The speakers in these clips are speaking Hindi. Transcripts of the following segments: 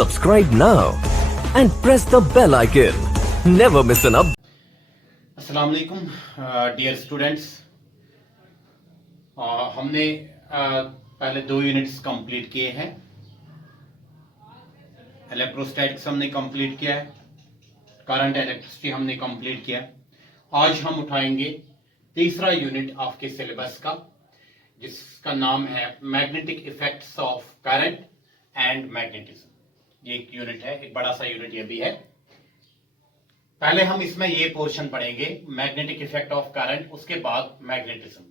Subscribe now and press the bell icon. Never miss an update. अस्सलाम वालेकुम डियर स्टूडेंट्स। हमने पहले 2 यूनिट्स कंप्लीट किए हैं। इलेक्ट्रोस्टैटिक्स हमने कंप्लीट किया है, करंट इलेक्ट्रिसिटी हमने कंप्लीट किया है। आज हम उठाएंगे तीसरा यूनिट आपके सिलेबस का, जिसका नाम है magnetic effects of current and magnetism. ये एक यूनिट है, एक बड़ा सा यूनिट ये भी है। पहले हम इसमें ये पोर्शन पढ़ेंगे, मैग्नेटिक इफेक्ट ऑफ करंट, उसके बाद मैग्नेटिज्म,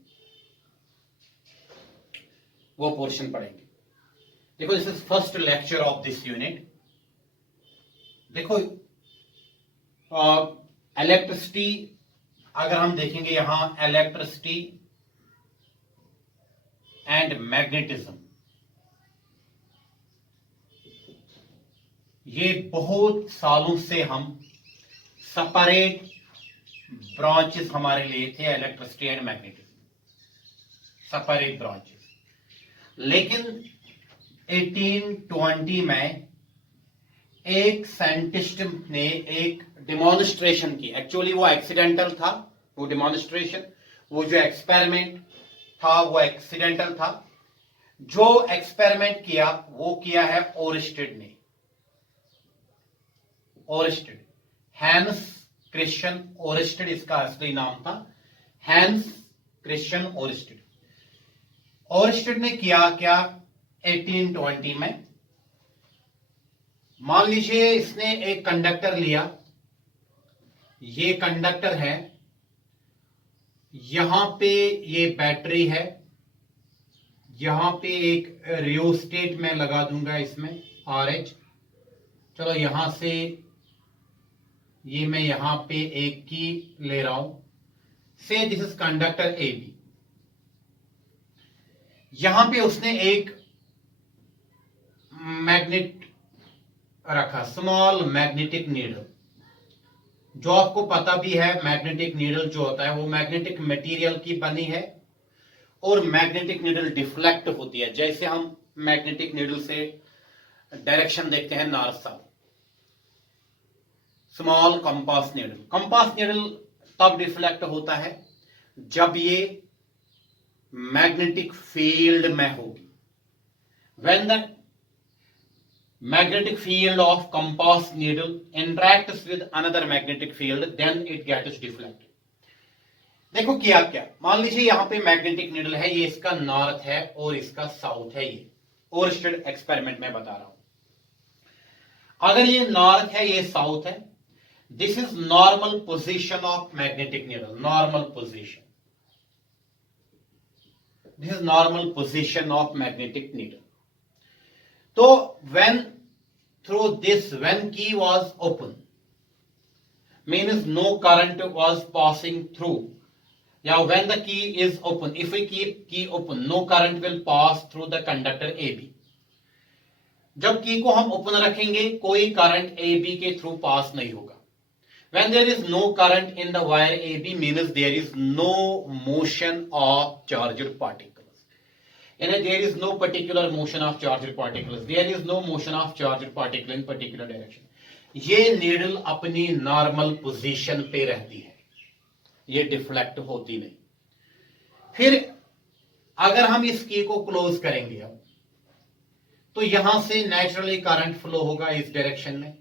वो पोर्शन पढ़ेंगे। देखो, this is first lecture of this unit. देखो, इलेक्ट्रिसिटी अगर हम देखेंगे यहां, इलेक्ट्रिसिटी एंड मैग्नेटिज्म, ये बहुत सालों से हम सेपरेट ब्रांचेस हमारे लिए थे, electricity and magnetism, separate branches. लेकिन 1820 में एक साइंटिस्ट ने एक डेमोन्स्ट्रेशन की। एक्चुअली वो एक्सीडेंटल था, वो डेमोन्स्ट्रेशन, वो जो एक्सपेरिमेंट था वो एक्सीडेंटल था। जो एक्सपेरिमेंट किया वो किया है ओरस्टेड ने। ओरस्टेड, हैंस क्रिश्चियन ओरस्टेड इसका असली नाम था, हैंस क्रिश्चियन ओरस्टेड। ओरस्टेड ने किया क्या 1820 में, मान लीजिए इसने एक कंडक्टर लिया, ये कंडक्टर है, यहां पे ये बैटरी है, यहां पे एक रियोस्टेट में लगा दूंगा इसमें RH। चलो यहां से ये मैं यहां पे एक की ले रहा हूं, से दिस इज कंडक्टर AB। यहां पे उसने एक मैग्नेट रखा, स्मॉल मैग्नेटिक नीडल। जो आपको पता भी है, मैग्नेटिक नीडल जो होता है वो मैग्नेटिक मटेरियल की बनी है, और मैग्नेटिक नीडल डिफ्लेक्ट होती है। जैसे हम मैग्नेटिक नीडल से डायरेक्शन देखते हैं north south. Small compass needle, compass needle तब डिफ्लेक्ट होता है जब ये मैग्नेटिक फील्ड में होगी। When the magnetic field of compass needle interacts with another magnetic field, then it gets deflected। देखो किया क्या, मान लीजिए यहां पे मैग्नेटिक नीडल है, ये इसका नॉर्थ है और इसका साउथ है। ये ओरस्टेड एक्सपेरिमेंट में बता रहा हूं। अगर ये नॉर्थ है, ये साउथ है, this is normal position of magnetic needle. Normal position, this is normal position of magnetic needle. तो when through this, when key was open, means no current was passing through. Now when the key is open, if we keep key open, no current will pass through the conductor AB। जब की को हम ओपन रखेंगे कोई करंट AB के थ्रू पास नहीं होगा। When there is no current in the wire AB, means there is no motion of charged particles। There is no particular motion of charged particles, there is no motion of charged particle in particular direction। ये नीडल अपनी नॉर्मल पोजीशन पे रहती है, ये डिफ्लेक्ट होती नहीं। फिर अगर हम इस की को क्लोज करेंगे अब, तो यहां से नेचुरली करंट फ्लो होगा इस डायरेक्शन में।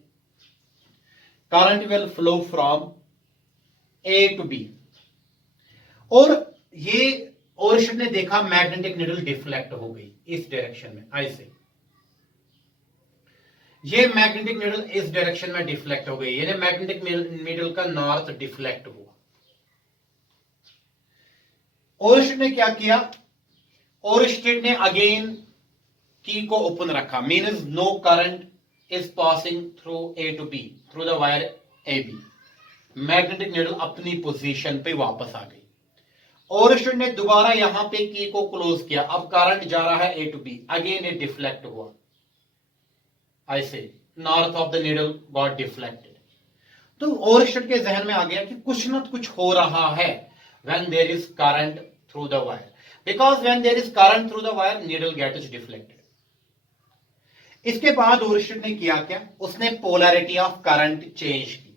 Current will flow from A to B, और ये ओरस्टेड ने देखा मैग्नेटिक नीडल डिफ्लेक्ट हो गई इस डायरेक्शन में, ऐसे ये मैग्नेटिक नीडल इस डायरेक्शन में डिफ्लेक्ट हो गई, यानी मैग्नेटिक नीडल का नॉर्थ डिफ्लेक्ट हुआ। ओरस्टेड ने क्या किया, ओरस्टेड ने अगेन की को ओपन रखा, means no current is passing through A to B, through the wire AB। Magnetic needle अपनी पोजीशन पे वापस आ गई। ओरस्टेड ने दोबारा यहां पे की को क्लोज किया, अब करंट जा रहा है A to B, अगेन ये डिफ्लेक्ट हुआ, ऐसे north of the needle got deflected. तो ओरस्टेड के जहन में आ गया कि कुछ न कुछ हो रहा है when there is current through the wire, because when there is current through the wire needle gets deflected. इसके बाद ओरिस्टेड ने किया क्या, उसने पोलैरिटी ऑफ करंट चेंज की।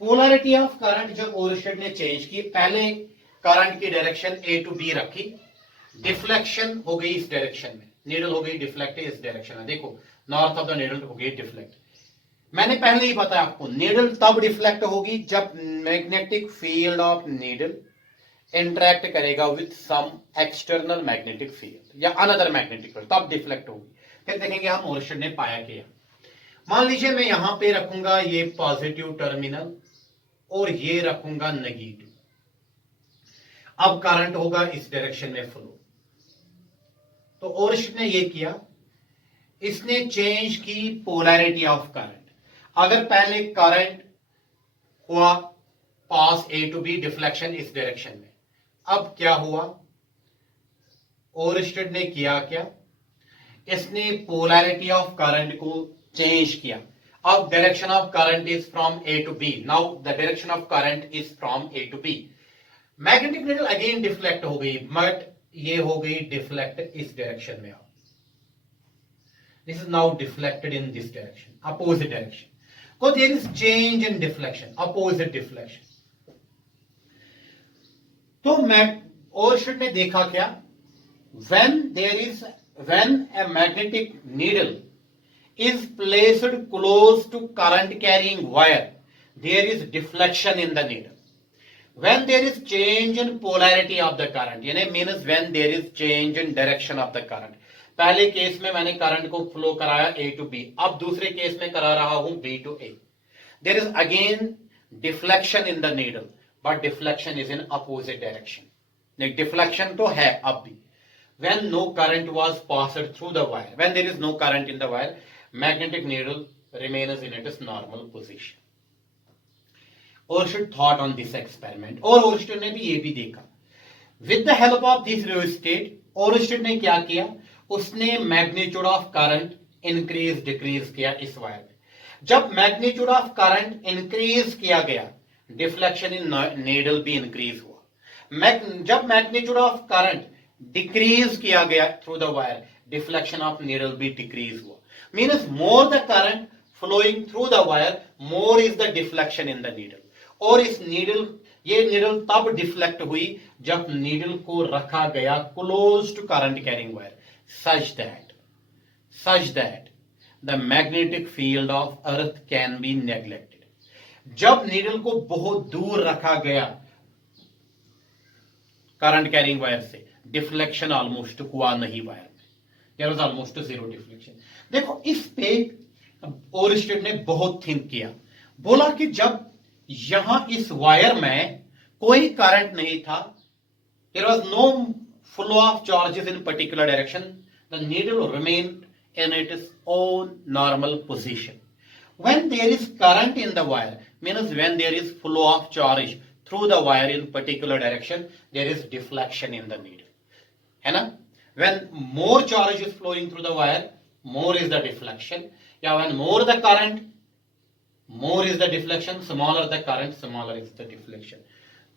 पोलैरिटी ऑफ करंट जब ओरिस्टेड ने चेंज की, पहले करंट की डायरेक्शन ए टू बी रखी, डिफ्लेक्शन हो गई इस डायरेक्शन में, नीडल हो गई डिफ्लेक्ट इस डायरेक्शन में, देखो नॉर्थ ऑफ द नीडल हो गई डिफ्लेक्ट। मैंने पहले ही बताया आपको, नीडल तब डिफ्लेक्ट होगी जब magnetic field of needle interact करेगा with some external magnetic field या अनदर मैग्नेटिक फील्ड, तब डिफ्लेक्ट होगी। फिर देखेंगे हम ओरिस्टेड ने पाया क्या। मान लीजिए मैं यहां पे रखूंगा ये पॉजिटिव टर्मिनल और ये रखूंगा नेगेटिव, अब करंट होगा इस डायरेक्शन में फ्लो। तो ओरिस्टेड ने ये किया, इसने चेंज की पोलैरिटी ऑफ करंट। अगर पहले करंट हुआ pass A to B, deflection इस डायरेक्शन में, अब क्या हुआ, ओरिस्टेड ने किया क्या, इसने पोलैरिटी ऑफ करंट को चेंज किया। अब direction of current is from A to B, now the direction of current is from A to B. Magnetic needle again deflect हो गई, बट ये हो गई डिफ्लेक्ट इस डायरेक्शन में। This is now deflected in this direction, opposite direction. So there is change in deflection, opposite deflection. तो ओरिस्टेड ने देखा क्या, when a magnetic needle is placed close to current carrying wire, there is deflection in the needle. When there is change in polarity of the current, यानी means when there is change in direction of the current. पहले केस में मैंने करंट को फ्लो कराया ए टू बी, अब दूसरे केस में करा रहा हूं B to A. There is again deflection in the needle, but deflection is in opposite direction. Deflection तो है अब भी। When no current was passed through the wire, when there is no current in the wire, magnetic needle remains in its normal position. Oersted thought on this experiment, और ओरिस्टेड ने भी ये भी देखा। With the help of this rheostat, Oersted ने क्या किया, उसने magnitude of current increase decrease किया इस वायर में। जब मैग्नीट्यूड ऑफ करंट इंक्रीज किया गया, डिफ्लेक्शन इन नीडल भी इंक्रीज हुआ। जब मैग्नीट्यूड ऑफ करंट डिक्रीज किया गया through the wire, deflection of needle भी डिक्रीज हुआ। Means more the current flowing through the wire, more is the deflection in the needle. और इस नीडल, ये नीडल तब डिफ्लेक्ट हुई जब नीडल को रखा गया close to current carrying wire, such that the magnetic field of earth can be neglected. जब नीडल को बहुत दूर रखा गया करंट कैरिंग वायर से, डिफ्लेक्शन ऑलमोस्ट हुआ नहीं वायर में, there was almost zero deflection. देखो इस पे ओरिस्टेड ने बहुत थिंक किया, बोला कि जब यहां इस वायर में कोई करंट नहीं था, there was no flow of charges in particular direction, the needle remained in its own normal position. When there is current in the wire, means when there is flow of charge through the wire in particular direction, there is deflection in the needle. है ना? When more charge is flowing through the wire, more is the deflection. Yeah, when more the current, more is the deflection. Smaller the current, smaller is the deflection.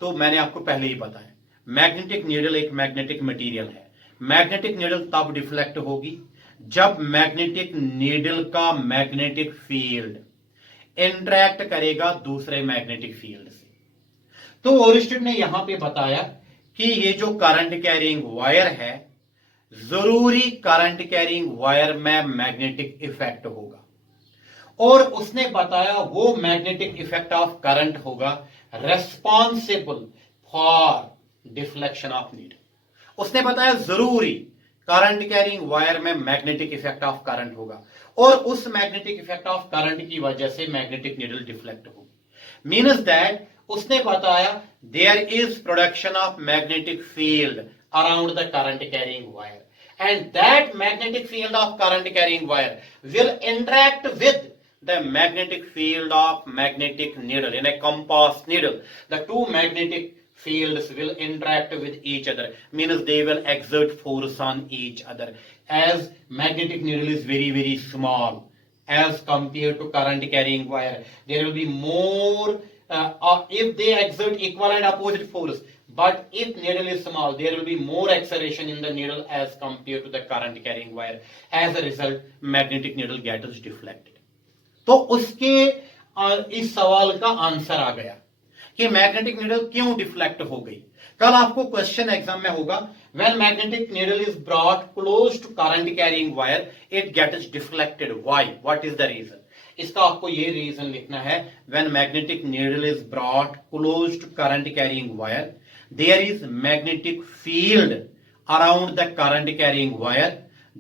तो मैंने आपको पहले ही बताया, मैग्नेटिक नीडल एक मैग्नेटिक मटेरियल है। मैग्नेटिक नीडल तब डिफ्लेक्ट होगी जब मैग्नेटिक नीडल का मैग्नेटिक फील्ड इंटरेक्ट करेगा दूसरे मैग्नेटिक फील्ड से। तो ओरिस्टेड ने यहां पे बताया कि ये जो करंट कैरिंग वायर है, जरूरी करंट कैरिंग वायर में मैग्नेटिक इफेक्ट होगा, और उसने बताया वो मैग्नेटिक इफेक्ट ऑफ करंट होगा responsible for deflection of needle. उसने बताया जरूरी करंट कैरिंग वायर में मैग्नेटिक इफेक्ट ऑफ करंट होगा, और उस मैग्नेटिक इफेक्ट ऑफ करंट की वजह से मैग्नेटिक नीडल डिफ्लेक्ट होगी। मीन्स दैट उसने बताया there is production of magnetic field around the current carrying wire, and that magnetic field of current carrying wire will interact with the magnetic field of magnetic needle in a compass needle. The two magnetic fields will interact with each other, means they will exert force on each other. As magnetic needle is very very small as compared to current carrying wire, there will be more if they exert equal and opposite force, but if needle is small, there will be more acceleration in the needle as compared to the current carrying wire. As a result, magnetic needle gets deflected. तो उसके इस सवाल का आंसर आ गया कि मैग्नेटिक नीडल क्यों डिफ्लेक्ट हो गई. कल आपको क्वेश्चन एग्जाम में होगा, when magnetic needle is brought close to current carrying wire it gets deflected. Why? What is the reason? इसका आपको ये रीजन लिखना है. When magnetic needle is brought close to current carrying wire, there is magnetic field around the current carrying wire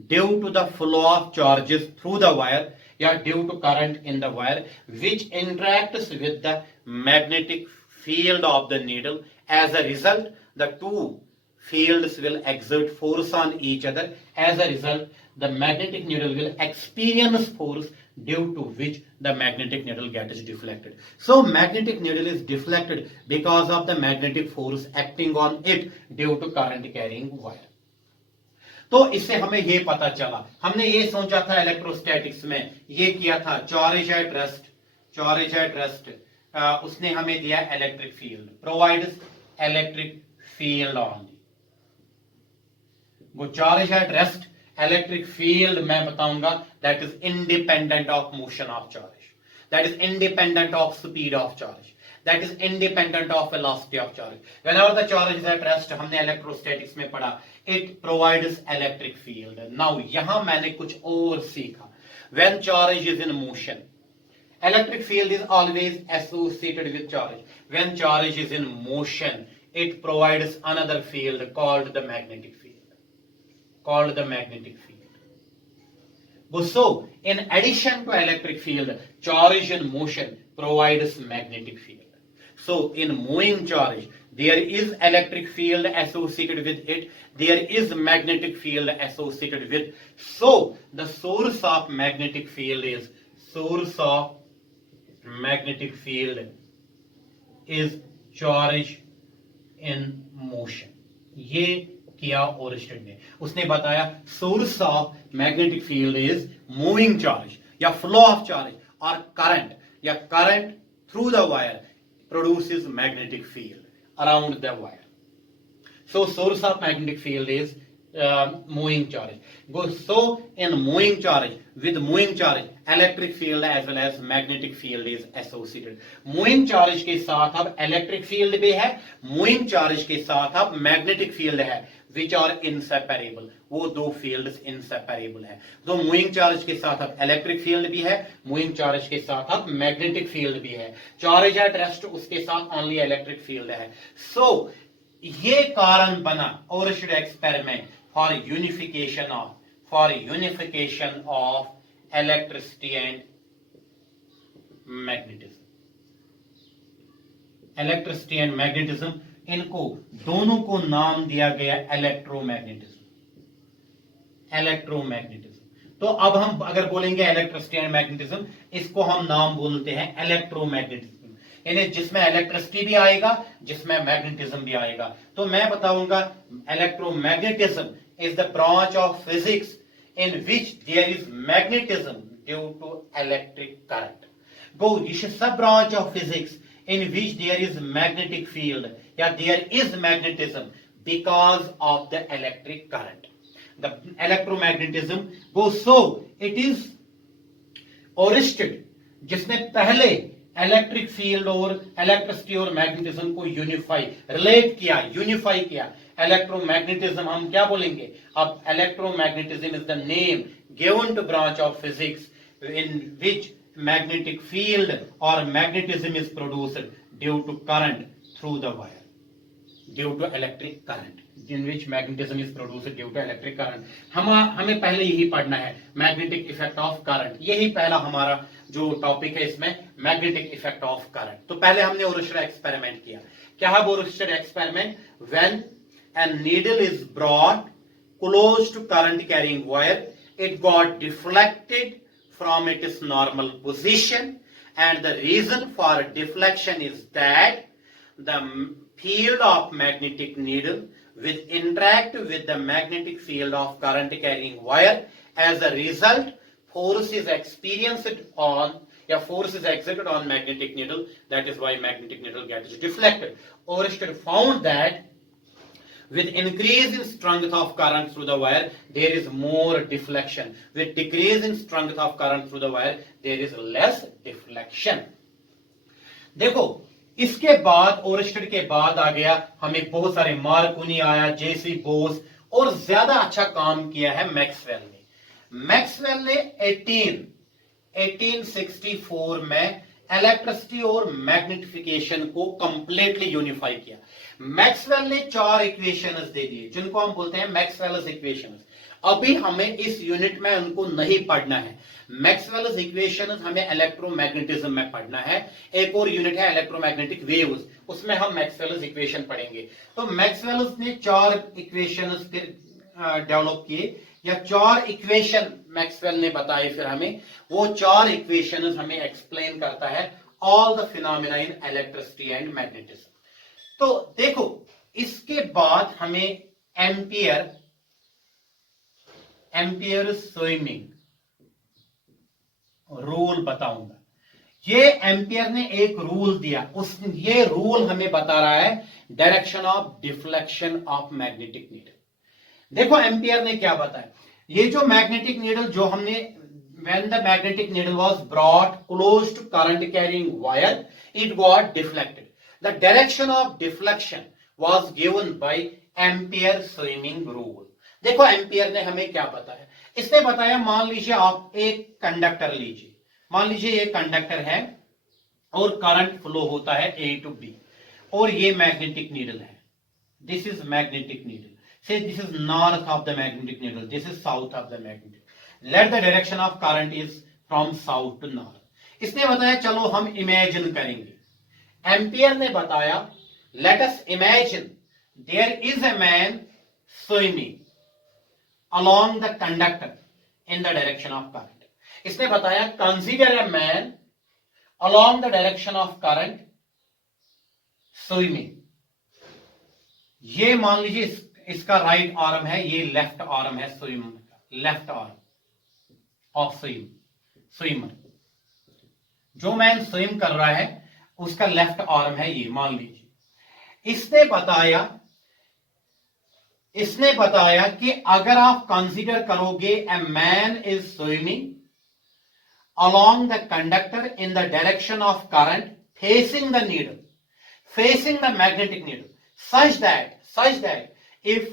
due to the flow of charges through the wire, या due to current in the wire, which interacts with the magnetic field of the needle. As a result, the two fields will exert force on each other. As a result, the magnetic needle will experience force, due to which the magnetic needle gets deflected. So magnetic needle is deflected because of the magnetic force acting on it due to current carrying wire. तो इससे हमें ये पता चला. हमने ये सोचा था इलेक्ट्रोस्टैटिक्स में, ये किया था चार्ज एट रेस्ट, उसने हमें दिया electric field, provides electric field only. वो charge at rest electric field मैं बताऊंगा, that is independent of motion of charge, that is independent of speed of charge, that is independent of velocity of charge. Whenever the charge is at rest, हमने इलेक्ट्रोस्टैटिक्स में पढ़ा, it provides electric field. Now यहाँ मैंने कुछ और सीखा. When charge is in motion, electric field is always associated with charge. When charge is in motion, it provides another field called the magnetic field. So in addition to electric field, charge in motion provides magnetic field. So in moving charge, there is electric field associated with it, there is magnetic field associated with. So the source of magnetic field is charge in motion. ये किया ओरिस्टेड ने, उसने बताया source of magnetic field is moving charge या फ्लो ऑफ चार्ज, और करंट या current through the wire produces magnetic field around the wire. So source of magnetic field is moving charge. So in moving charge, with moving charge, electric field as well as magnetic field is associated. Moving charge के साथ अब electric field भी है, moving charge के साथ अब magnetic field है, which are inseparable. वो दो fields inseparable है. तो moving charge के साथ अब electric field भी है, moving charge के साथ अब magnetic field भी है. Charge at rest उसके साथ only electric field है. So ये कारण बना Oersted experiment for unification of electricity and magnetism. Electricity and magnetism, इनको दोनों को नाम दिया गया इलेक्ट्रोमैग्नेटिज्म. तो अब हम अगर बोलेंगे इलेक्ट्रिसिटी एंड मैग्नेटिज्म, इसको हम नाम बोलते हैं इलेक्ट्रोमैग्नेटिज्म, यानी जिसमें इलेक्ट्रिसिटी भी आएगा, जिसमें मैग्नेटिज्म भी आएगा. तो मैं बताऊंगा electromagnetism is the branch of physics in which there is magnetism due to electric current. Go, this is sub branch of physics in which there is magnetic field, yeah, there is magnetism because of the electric current. The electromagnetism goes, so it is Oersted जिसने पहले इलेक्ट्रिक फील्ड और इलेक्ट्रिसिटी और मैग्नेटिज्म को यूनिफाई किया. इलेक्ट्रोमैग्नेटिज्म हम क्या बोलेंगे अब? Electromagnetism is the name given to branch of physics in which magnetic field और magnetism is produced due to current through the wire, due to electric current, in which magnetism is produced due to electric current. हमें पहले यही पढ़ना है, मैग्नेटिक इफेक्ट ऑफ करंट. यही पहला हमारा जो टॉपिक है इसमें, मैग्नेटिक इफेक्ट ऑफ करंट. तो पहले हमने ओरिस्टेड एक्सपेरिमेंट किया. क्या है Oersted experiment? When a needle is brought close to current carrying wire, it got deflected from its normal position, and the reason for deflection is that the field of magnetic needle will interact with the magnetic field of current carrying wire. As a result, force is experienced on, या force is exerted on magnetic needle, that is why magnetic needle gets deflected. Oersted found that with increase in strength of current through the wire, there is more deflection. With decrease in strength of current through the wire, there is less deflection. देखो, इसके बाद ओरस्टेड के बाद आ गया हमें बहुत सारे मार्कोनी आया, जेसी बोस, और ज्यादा अच्छा काम किया है मैक्सवेल ने। मैक्सवेल ने 1864 में इलेक्ट्रिसिटी और मैग्नेटिफिकेशन को कंप्लीटली यूनिफाई किया। मैक्सवेल ने 4 इक्वेशंस दे दिए जिनको हम बोलते हैं मैक्सवेल्स इक्वेशंस। अभी हमें इस यूनिट में उनको नहीं पढ़ना है। मैक्सवेल्स इक्वेशंस हमें इलेक्ट्रोमैग्नेटिज्म में पढ़ना है। एक और यूनिट है इलेक्ट्रोमैग्नेटिक वेव्स, उसमें हम मैक्सवेल्स इक्वेशन पढ़ेंगे। तो मैक्सवेल्स ने 4 इक्वेशंस फिर डेवलप किए, या 4 इक्वेशन मैक्सवेल ने बताए। फिर हमें वो 4 इक्वेशंस हमें एक्सप्लेन करता है all the phenomena in electricity and magnetism. तो देखो, इसके बाद हमें एम्पियर स्विमिंग रूल बताऊंगा। ये एम्पियर ने एक रूल दिया, ये रूल हमें बता रहा है direction of deflection of magnetic needle. देखो एम्पियर ने क्या बताया, ये जो मैग्नेटिक नीडल जो हमने when the magnetic needle was brought close to current carrying wire, it got deflected. The direction of deflection was given by Ampere swimming rule. देखो एम्पियर ने हमें क्या बताया, इसने बताया मान लीजिए आप एक कंडक्टर लीजिए, मान लीजिए ये कंडक्टर है और करंट फ्लो होता है A to B, और ये मैग्नेटिक नीडल है। This is magnetic needle, say this is north of the magnetic needle, this is south of the magnetic. Let the direction of current is from south to north. इसने बताया चलो हम इमेजिन करेंगे। एम्पियर ने बताया let us imagine there is a man swimming along the conductor in the direction of current. इसने बताया consider a man along the direction of current swimming. ये मान लीजिए इसका राइट आर्म है, ये लेफ्ट आर्म है स्विम का, लेफ्ट आर्म ऑफ स्विमर। जो मैन स्विम कर रहा है उसका लेफ्ट आर्म है ये, मान लीजिए। इसने बताया कि अगर आप कंसीडर करोगे a man is swimming along the conductor in the direction of current facing the needle, facing the magnetic needle, such that if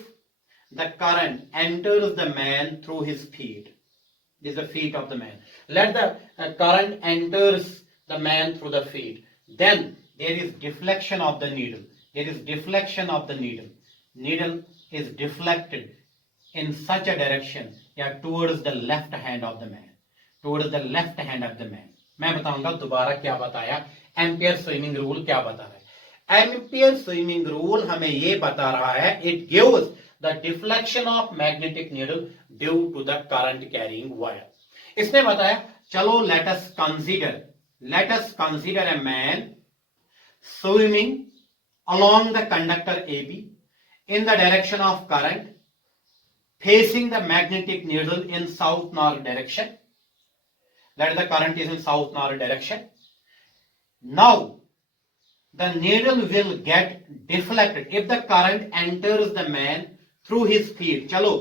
the current enters the man through his feet, this is the feet of the man, let the current enters the man through the feet, then there is deflection of the needle, there is deflection of the needle is deflected in such a direction, या towards the left hand of the man, towards the left hand of the man। मैं बताऊंगा दोबारा क्या बताया, एम्पियर स्विमिंग रूल क्या बता रहा है। एम्पियर स्विमिंग रूल हमें ये बता रहा है it gives the deflection of magnetic needle due to the current carrying wire. इसने बताया चलो let us consider a man swimming along the conductor AB in the direction of current facing the magnetic needle in south north direction. Let the current is in south north direction. Now the needle will get deflected if the current enters the man through his feet. चलो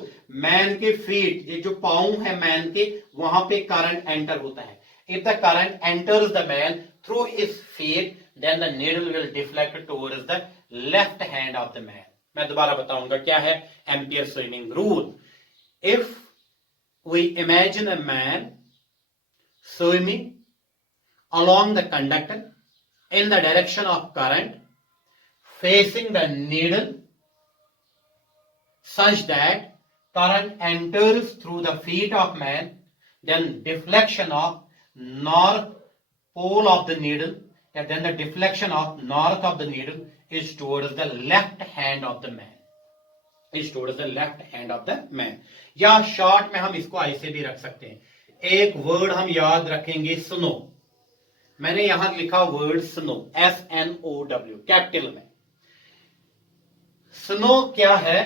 मैन के फीट, ये जो पाँव है मैन के, वहां पे करंट एंटर होता है। If the current enters the man through his feet, then the needle will deflect towards the left hand of the man. मैं दोबारा बताऊंगा क्या है Ampere swimming rule. If we imagine a man swimming along the conductor in the direction of current facing the needle such that current enters through the feet of man, then deflection of north pole of the needle, and then the deflection of north of the needle is towards the left hand of the man, is towards the left hand of the man। या शॉर्ट में हम इसको ऐसे भी रख सकते हैं, एक वर्ड हम याद रखेंगे स्नो। मैंने यहां लिखा वर्ड स्नो, SNOW कैपिटल में। स्नो क्या है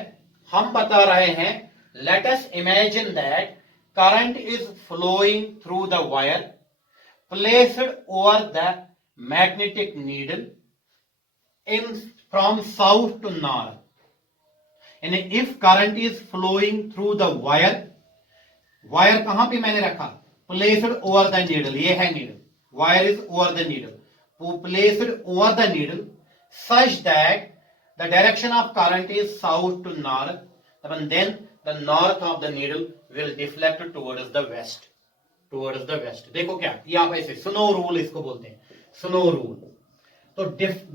हम बता रहे हैं, late us imagine that current is flowing through the wire placed over the magnetic needle in from south to north. And if current is flowing through the wire, wire कहां पे मैंने रखा? Placed over the needle. ये है needle. Wire is over the needle. Placed over the needle such that the direction of current is south to north, and then the north of the needle will deflect towards the west. Towards the west. देखो क्या, ये आप ऐसे स्नो रूल इसको बोलते हैं, स्नो रूल. तो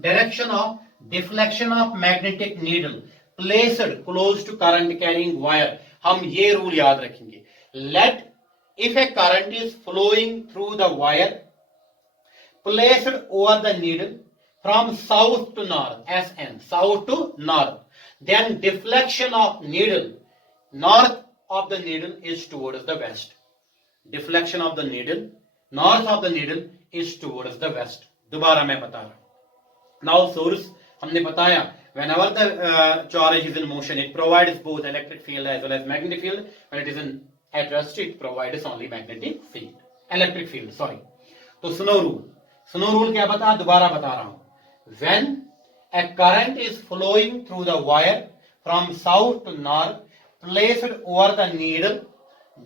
direction of deflection of magnetic needle placed close to current carrying wire, हम ये रूल याद रखेंगे. Let if a current is flowing through the wire placed over the needle from south to north, SN, south to north, then deflection of needle, north of the needle is towards the west. Deflection of the needle, north of the needle is towards the west. दोबारा मैं बता रहा हूं. Now source हमने बताया, whenever the charge is in motion, it provides both electric field as well as magnetic field. When it is in at rest, it provides only magnetic field, electric field. Sorry. तो स्नो रूल क्या बता, दोबारा बता रहा हूं. When a current is flowing through the wire from south to north placed over the needle,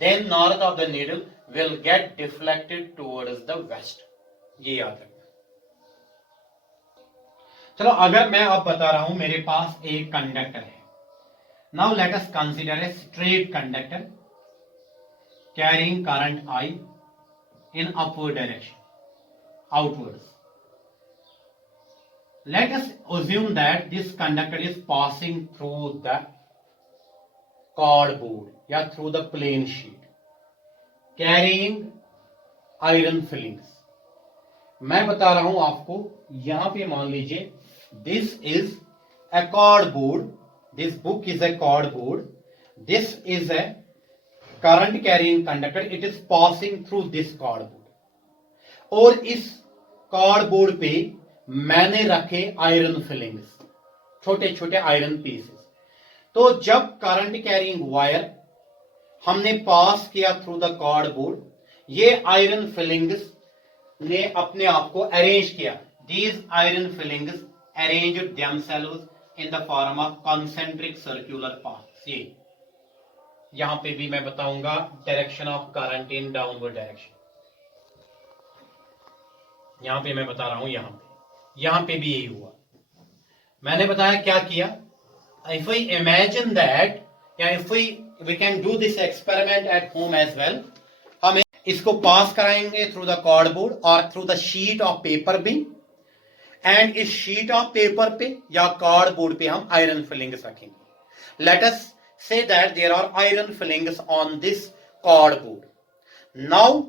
then north of the needle will get deflected towards the west. ये याद रखना. चलो अगर मैं अब बता रहा हूं मेरे पास एक कंडक्टर है. Now let us consider a straight conductor carrying current I in upward direction, outwards. Let us assume that this conductor is passing through the cardboard या through the plane sheet carrying iron fillings. मैं बता रहा हूं आपको, यहां पे मान लीजिए this is a cardboard, this book is a cardboard, this is a current carrying conductor, it is passing through this cardboard. और इस cardboard पे मैंने रखे आयरन फिलिंग्स, छोटे छोटे आयरन पीसेस. तो जब करंट कैरिंग वायर हमने पास किया थ्रू द कार्डबोर्ड, ये आयरन फिलिंग्स ने अपने आप को अरेंज किया. These iron filings arranged themselves in the form of concentric circular paths. ये यहां पे भी मैं बताऊंगा direction of current in downward direction. यहां पे मैं बता रहा हूं, यहां पे भी यही हुआ. मैंने बताया क्या किया. इफ वी इमेजिन दैट, या if we can do this experiment at home as well, हम इसको पास कराएंगे थ्रू द कार्डबोर्ड और through the sheet of paper भी, एंड इस शीट ऑफ पेपर पे या कार्डबोर्ड पे हम आयरन फिलिंग्स रखेंगे. Let us say that there are iron filings on this cardboard. Now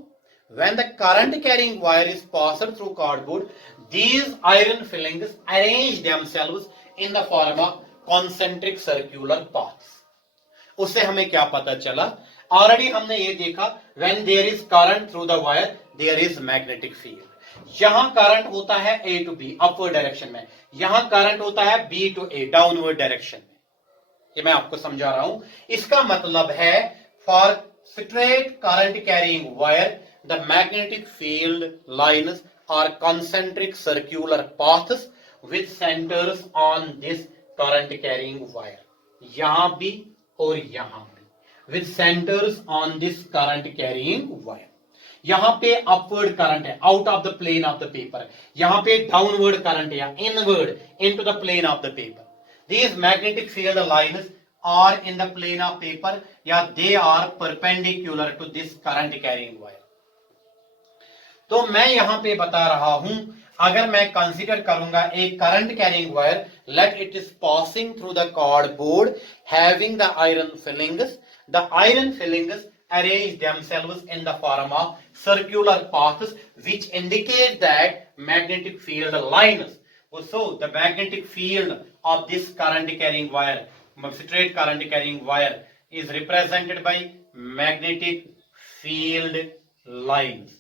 when the current carrying wire is passed through cardboard, these iron fillings arrange themselves in the form of concentric circular paths. उससे हमें क्या पता चला? ऑलरेडी हमने ये देखा, when there is current through the wire, there is magnetic field. यहां करंट होता है A to B, upward direction में, यहां करंट होता है B to A, downward direction में. ये मैं आपको समझा रहा हूं. इसका मतलब है for straight current carrying wire, the magnetic field lines are concentric circular paths with centers on this current carrying wire. यहां भी और यहां भी, with centers on this current carrying wire. यहां पे upward current है, out of the plane of the paper. यहां पे downward current है या inward into the plane of the paper. These magnetic field lines are in the plane of paper, या they are perpendicular to this current carrying wire. तो मैं यहां पे बता रहा हूं, अगर मैं कंसीडर करूंगा एक current carrying wire, let it is passing through the cardboard having the iron filings. The iron filings arrange themselves in the form of circular paths which indicate that magnetic field lines. So the magnetic field of this current carrying wire, straight current carrying wire, is represented by magnetic field lines.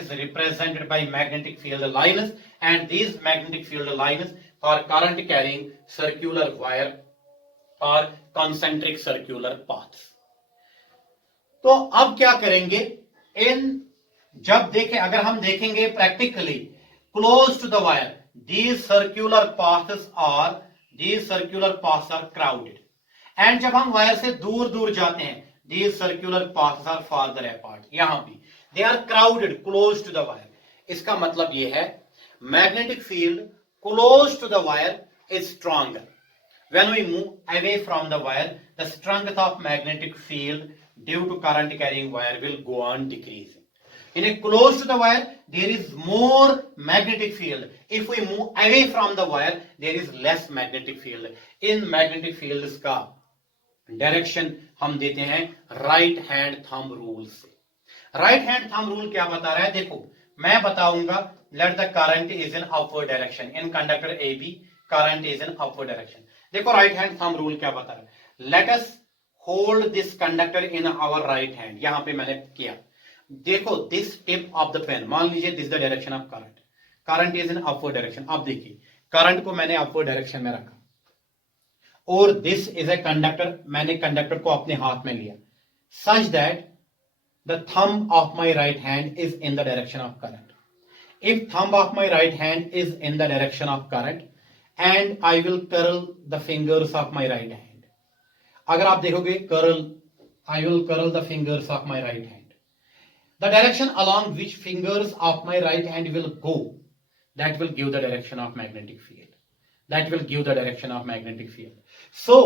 Is represented by magnetic field lines, and these magnetic field lines for current carrying circular wire or concentric circular paths. तो अब क्या करेंगे, जब देखें, अगर हम देखेंगे practically, close to the wire these circular paths are crowded, and जब हम वायर से दूर दूर जाते हैं, these circular paths are farther apart, यहां भी they are crowded close to the wire. इसका मतलब यह है magnetic field close to the wire is stronger. When we move away from the wire, the strength of magnetic field due to current carrying wire will go on decreasing. In a close to the wire, there is more magnetic field. If we move away from the wire, there is less magnetic field. In magnetic fields का डायरेक्शन हम देते हैं राइट हैंड थंब रूल से. राइट हैंड थंब रूल क्या बता रहा है, देखो मैं बताऊंगा, let the current is in upward direction in conductor A B, current is in upward direction. देखो राइट हैंड थंब रूल क्या बता रहा है, let us hold this conductor in our right hand. यहां पे मैंने किया, देखो this tip of the pen, मान लीजिए this the direction of current, current is in upward direction. अब देखिए करंट को मैंने अपवर्ड डायरेक्शन में रखा, और दिस इज ए कंडक्टर, मैंने कंडक्टर को अपने हाथ में लिया, such that the thumb of my right hand is in the direction of current. If thumb of my right hand is in the direction of current and I will curl the fingers of my right hand. अगर आप देखोगे curl, I will curl the fingers of my right hand, the direction along which fingers of my right hand will go, that will give the direction of magnetic field. That will give the direction of magnetic field. So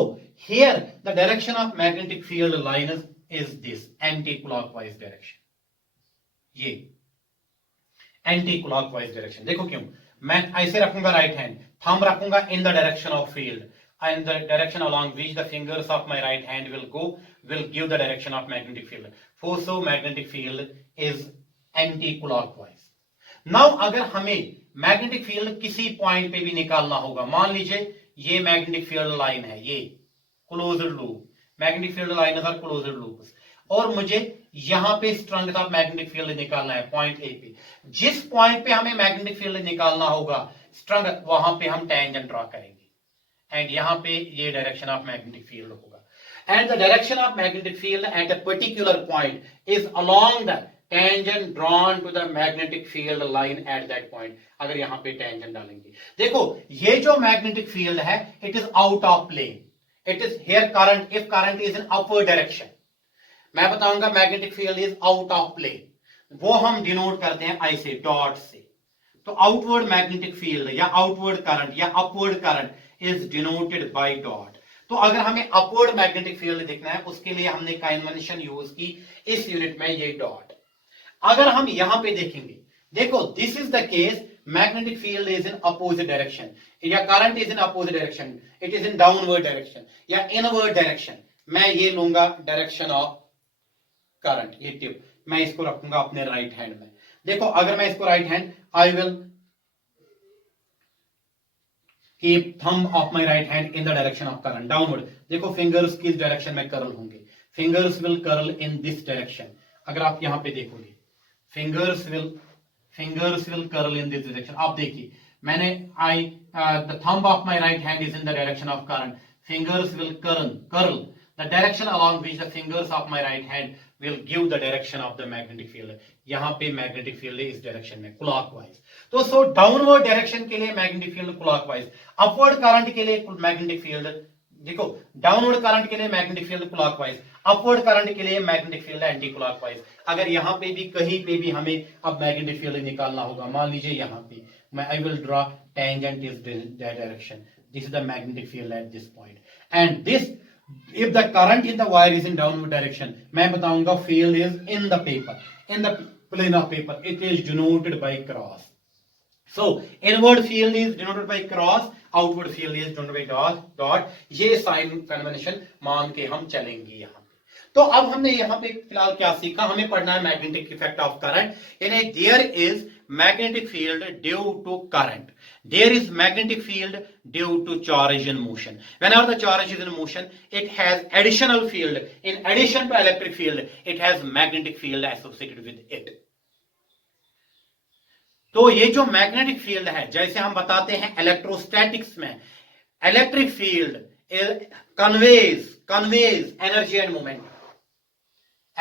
here the direction of magnetic field line is this anti-clockwise direction. ये anti-clockwise direction. देखो क्यों, मैं ऐसे रखूंगा राइट हैंड, थंब रखूंगा in the direction of field, and the direction along which the fingers of my right hand will go will give the direction of magnetic field. So magnetic field is anti-clockwise. Now अगर हमें magnetic field किसी पॉइंट पे भी निकालना होगा, मान लीजिए ये magnetic field लाइन है, ये closed loop, magnetic field lines are closed loops, और मुझे यहां पे स्ट्रेंथ ऑफ मैग्नेटिक फील्ड निकालना है पॉइंट ए पे. जिस पॉइंट पे हमें मैग्नेटिक फील्ड निकालना होगा स्ट्रेंथ, वहां पे हम टेंजेंट ड्रॉ करेंगे, एंड यहां पे ये डायरेक्शन ऑफ मैग्नेटिक फील्ड होगा. And the direction of magnetic field at a particular point is along the tangent drawn to the magnetic field line at that point. अगर यहाँ पे tangent डालेंगे, देखो ये जो magnetic field है, it is out of plane. It is here current, if current is in upward direction, मैं बताऊंगा magnetic field is out of plane. वो हम डिनोट करते हैं ऐसे डॉट से. तो आउटवर्ड मैग्नेटिक फील्ड या आउटवर्ड करंट या upward current is denoted by dot. तो अगर हमें अपवर्ड मैग्नेटिक फील्ड देखना है, उसके लिए हमने कन्वेंशन यूज की इस यूनिट में, ये डॉट. अगर हम यहां पे देखेंगे, देखो this is the case, magnetic field is in opposite direction या current is in opposite direction, it is in downward direction या इनवर्ड डायरेक्शन. मैं ये लूंगा डायरेक्शन ऑफ करंट, ये टिप मैं इसको रखूंगा अपने राइट हैंड में. देखो अगर मैं इसको right hand, I will keep thumb of my right hand in the direction of current downward. देखो फिंगर्स किस डायरेक्शन में कर्ल होंगे, fingers will curl in this direction. अगर आप यहां पे देखोगे fingers will curl in this direction. आप देखिए मैंने the thumb of my right hand is in the direction of current, fingers will curl the direction along which the fingers of my right hand will give the direction of the magnetic field. यहां पे मैग्नेटिक फील्ड है इस डायरेक्शन में क्लॉकवाइज. तो सो डाउनवर्ड डायरेक्शन के लिए magnetic field clockwise, upward current के लिए मैग्नेटिक फील्ड, देखो डाउनवर्ड करंट के लिए magnetic field clockwise, upward current के लिए मैग्नेटिक फील्ड एंटी क्लॉकवाइज. अगर यहां पे भी कहीं पे भी हमें अब मैग्नेटिक फील्ड निकालना होगा, मान लीजिए यहां पे मैं I will draw tangent is direction, this is the magnetic field at this point, and this if the current in the wire is in downward direction, मैं बताऊंगा field is in the paper, in the plane of paper, it is denoted by cross. So inward field is denoted by cross, outward field is denoted by dot. ये साइन कन्वेंशन मान के हम चलेंगे यहाँ पे. तो अब हमने यहाँ पे फिलहाल क्या सीखा, हमें पढ़ना है मैग्नेटिक इफेक्ट ऑफ करंट. यानी there is magnetic field due to current, there is magnetic field due to charge in motion. Whenever the charge is in motion, it has additional field. In addition to electric field, it has magnetic field associated with it. तो ये जो मैग्नेटिक फील्ड है, जैसे हम बताते हैं इलेक्ट्रोस्टैटिक्स में, electric field conveys energy end moment.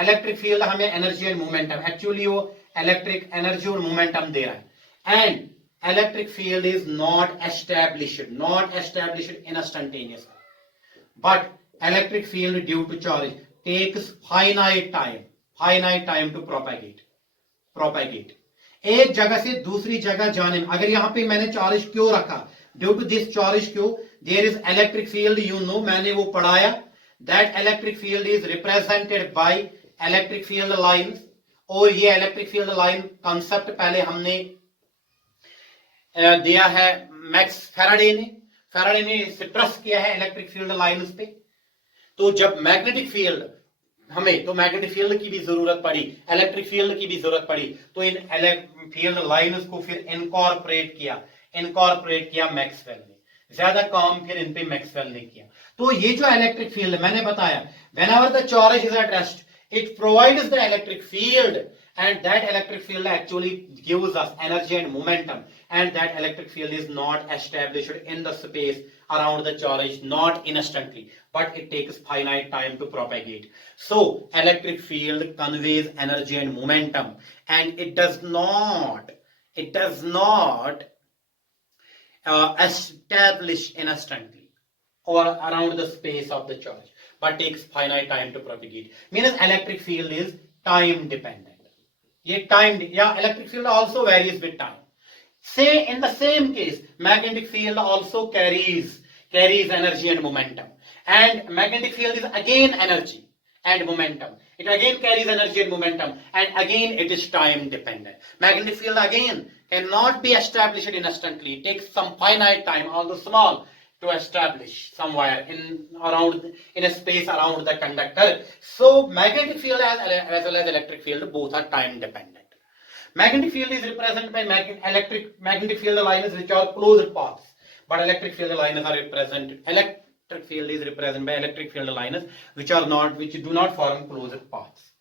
Electric field हमें एनर्जी एंड मोमेंटम, एक्चुअली वो इलेक्ट्रिक एनर्जी और मोमेंटम दे रहा है। And electric field is not established instantaneously, but electric field due to charge takes finite time to propagate एक जगह से दूसरी जगह जाने में। अगर यहां पे मैंने चार्ज क्यों रखा, ड्यू टू दिस चार्ज क्यों, there is electric field, you know, मैंने वो पढ़ाया, that electric field is represented by electric field lines. और ये इलेक्ट्रिक फील्ड लाइन कॉन्सेप्ट पहले हमने दिया है मैक्स फैराडे ने इसे ट्रस्ट किया है इलेक्ट्रिक फील्ड लाइंस पे। तो जब मैग्नेटिक फील्ड, हमें तो मैग्नेटिक फील्ड की भी जरूरत पड़ी, इलेक्ट्रिक फील्ड की भी जरूरत पड़ी, तो इन फील्ड लाइंस को फिर इनकॉर्पोरेट किया मैक्सवेल ने। ज्यादा काम फिर इन पे मैक्सवेल ने किया। तो ये जो इलेक्ट्रिक फील्ड मैंने बताया, whenever the charge is at rest it provides the electric field, and that electric field actually gives us energy and momentum, and that electric field is not established in the space around the charge, not instantly, but it takes finite time to propagate. So electric field conveys energy and momentum, and it does not establish instantly or around the space of the charge, but takes finite time to propagate. Means electric field is time dependent. Electric field also varies with time. Say in the same case, magnetic field also carries energy and momentum, and magnetic field is again energy and momentum. It again carries energy and momentum, and again it is time dependent. Magnetic field again cannot be established instantly. It takes some finite time, although small, to establish somewhere in a space around the conductor. So magnetic field as well as electric field, both are time dependent. Magnetic field is represented by magnetic field lines which are closed paths, but electric field lines are represented. Electric field is represented by electric field lines which do not form closed paths.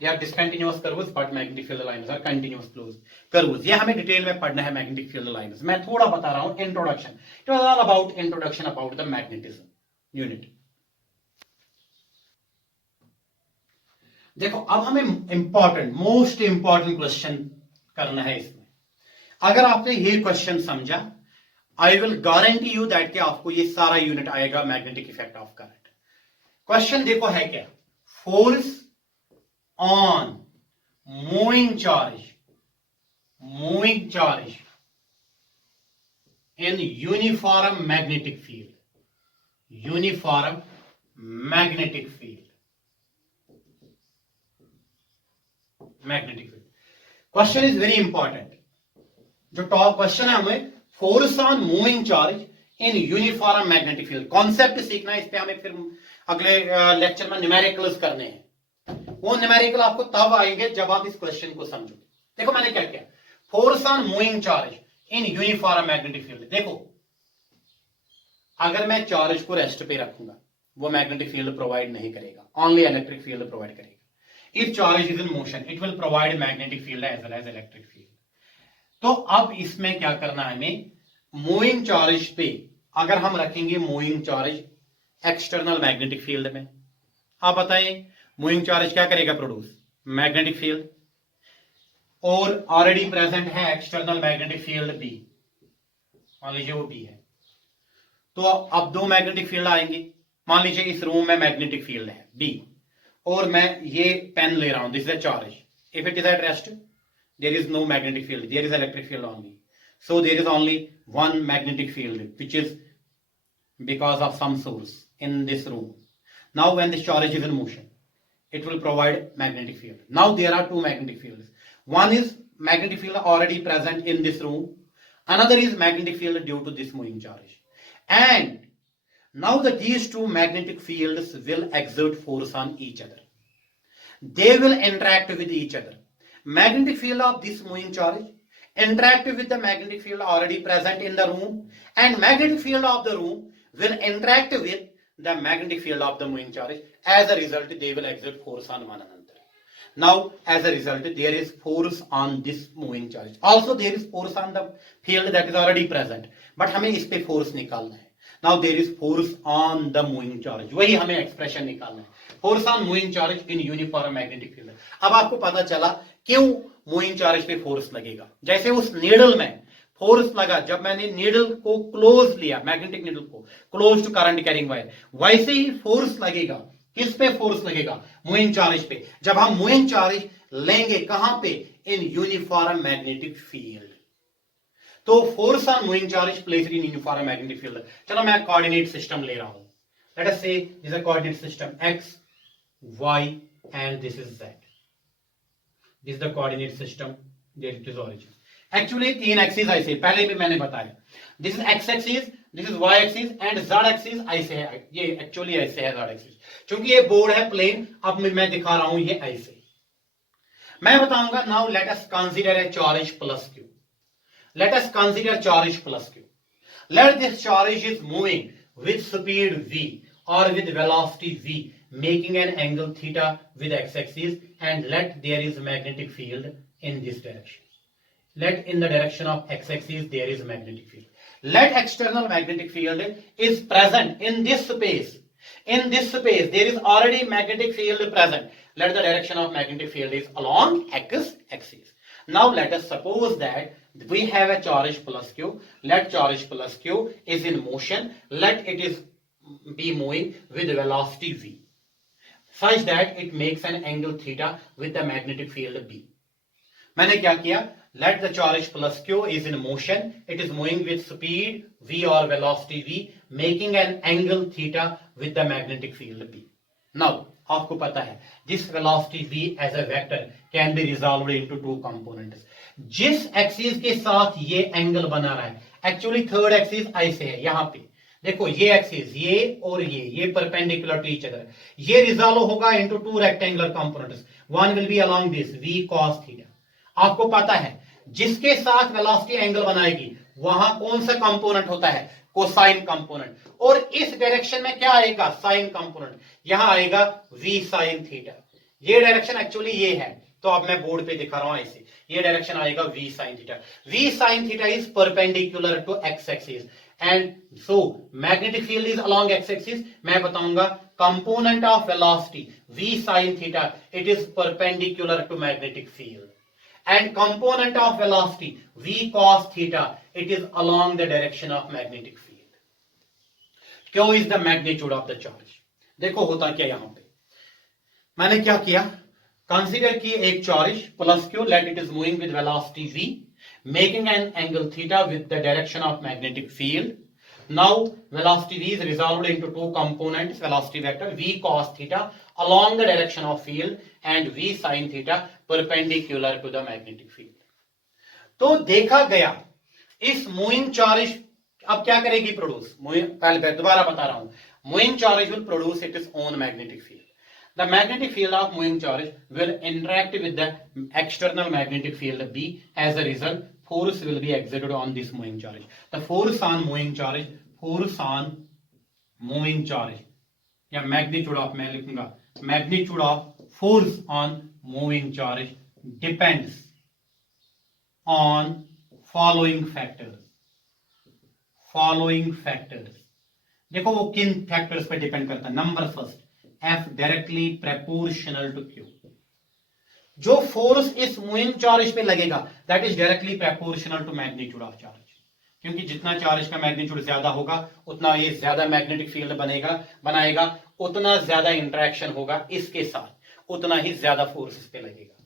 They are discontinuous curves, but magnetic field lines are continuous closed curves. ये हमें डिटेल में पढ़ना है magnetic field lines. मैं थोड़ा बता रहा हूँ introduction. It was all about introduction about the magnetism unit. देखो अब हमें most important question करना है इसमें। अगर आपने ये क्वेश्चन समझा, I will guarantee you that कि आपको ये सारा यूनिट आएगा magnetic effect of current. Question देखो है क्या, force on moving charge in uniform magnetic field. Question is very important. जो टॉप क्वेश्चन है हमें, force on moving charge in uniform magnetic field. Concept सीखना है, इस पे हमें फिर अगले लेक्चर में न्यूमेरिकल्स करने हैं। वो न्यूमेरिकल आपको तब आएंगे जब आप इस क्वेश्चन को समझो। देखो मैंने क्या किया, force on moving charge in uniform magnetic field. देखो अगर मैं चार्ज को रेस्ट पे रखूंगा, वो मैग्नेटिक फील्ड प्रोवाइड नहीं करेगा, ओनली इलेक्ट्रिक फील्ड प्रोवाइड करेगा। If charge is in motion, it will provide magnetic field as well as electric field. तो अब इसमें क्या करना है हमें, मूविंग चार्ज पे अगर हम रखेंगे moving charge external magnetic field में, आप बताइए मूविंग चार्ज क्या करेगा, प्रोड्यूस मैग्नेटिक फील्ड, और ऑलरेडी प्रेजेंट है एक्सटर्नल मैग्नेटिक फील्ड बी, मान लीजिए वो बी है। तो अब दो मैग्नेटिक फील्ड आएंगे, मान लीजिए इस रूम में मैग्नेटिक फील्ड है बी, और मैं ये पेन ले रहा हूं, this is a charge. If it is at rest, there is no magnetic field, there is electric field only. So there is only one magnetic field, which is because of some source in this room. Now when this charge is in motion, it will provide magnetic field. Now there are two magnetic fields. One is magnetic field already present in this room. Another is magnetic field due to this moving charge. And now these two magnetic fields will exert force on each other. They will interact with each other. Magnetic field of this moving charge interact with the magnetic field already present in the room, and magnetic field of the room will interact with the magnetic field of the moving charge. As a result, they will exert force on one another. Now as a result, there is force on this moving charge, also there is force on the field that is already present, but हमें इस पे force निकालना है। Now there is force on the moving charge, वही हमें expression निकालना है। Force on moving charge in uniform magnetic field. अब आपको पता चला क्यों मूविंग चार्ज पे फोर्स लगेगा। जैसे उस नीडल में फोर्स लगा जब मैंने नीडल को क्लोज लिया, मैग्नेटिक नीडल को close to current carrying wire, वैसे ही फोर्स लगेगा। किस पे फोर्स लगेगा? मूविंग चार्ज पे। जब हम मूविंग चार्ज लेंगे कहां पे? In uniform magnetic field. तो force on moving charge placed in uniform magnetic field. चलो मैं कोऑर्डिनेट सिस्टम ले रहा हूं। लेट अस से this is a coordinate system x, y and this is z. This is the coordinate system where it is origin. Actually तीन एक्सिस ऐसे पहले भी मैंने बताया। This is x axis, this is y axis and z axis ऐसे है। ये एक्चुअली ऐसे है z एक्सिस, क्योंकि ये बोर्ड है प्लेन। अब मैं दिखा रहा हूं ये ऐसे। मैं बताऊंगा now let us consider A charge plus q। Let us consider charge plus q. Let this charge is moving with speed v or with velocity v, making an angle theta with x-axis, and let there is magnetic field in this direction. Let in the direction of x-axis there is magnetic field. Let external magnetic field is present in this space. In this space there is already magnetic field present. Let the direction of magnetic field is along x-axis. Now let us suppose that we have a charge plus q. Let charge plus q is in motion. Let it is be moving with velocity v, such that it makes an angle theta with the magnetic field b. मैंने क्या किया? Let the charge plus q is in motion. It is moving with speed v or velocity v, making an angle theta with the magnetic field b. Now आपको पता है this velocity v as a vector can be resolved into two components. जिस एक्सिस के साथ ये एंगल बना रहा है, एक्चुअली थर्ड एक्सिस ऐसे है। यहां पे देखो ये एक्सिस, ये और ये परपेंडिकुलर टू ईच अदर। ये रिजॉल्व होगा into two rectangular components. One will be along this v cos theta. आपको पता है जिसके साथ वेलोसिटी एंगल बनाएगी वहां कौन सा कंपोनेंट होता है? Cosine component. और इस डायरेक्शन में क्या आएगा? Sign component. यहां आएगा v sin थीटा। ये डायरेक्शन एक्चुअली ये है, तो अब मैं बोर्ड पे दिखा रहा हूं ऐसे। ये डायरेक्शन आएगा v sin theta. v sin theta is perpendicular to x axis and so magnetic field is along x axis. मैं बताऊंगा component of velocity v sin theta, it is perpendicular to magnetic field, and component of velocity v cos theta, it is along the direction of magnetic field. Q is the magnitude of the charge. देखो होता क्या यहां पे, मैंने क्या किया? कंसीडर की एक charge plus q, let it is moving with velocity v, making an angle theta with the direction of magnetic field. Now velocity v is resolved into two components, velocity vector v cos theta along the direction of field and v sin theta perpendicular to the magnetic field. तो देखा गया इस मूविंग चार्ज अब क्या करेगी? प्रोड्यूस। पहले दोबारा बता रहा हूं, moving charge will produce it is own magnetic field. The magnetic field of moving charge will interact with the external magnetic field B. As a result, force will be exerted on this moving charge. The force on moving charge या magnitude of, मैं लिखूंगा magnitude of force on moving charge depends on following factors. देखो वो किन फैक्टर्स पे डिपेंड करता है? Number first, F directly proportional to Q. जो फोर्स इस मूविंग चार्ज पे लगेगा that is directly proportional to magnitude of charge, क्योंकि जितना चार्ज का मैग्नीट्यूड ज्यादा होगा उतना ये ज्यादा मैग्नेटिक फील्ड बनाएगा, उतना ज्यादा इंटरेक्शन होगा इसके साथ, उतना ही ज्यादा फोर्स इस पे लगेगा.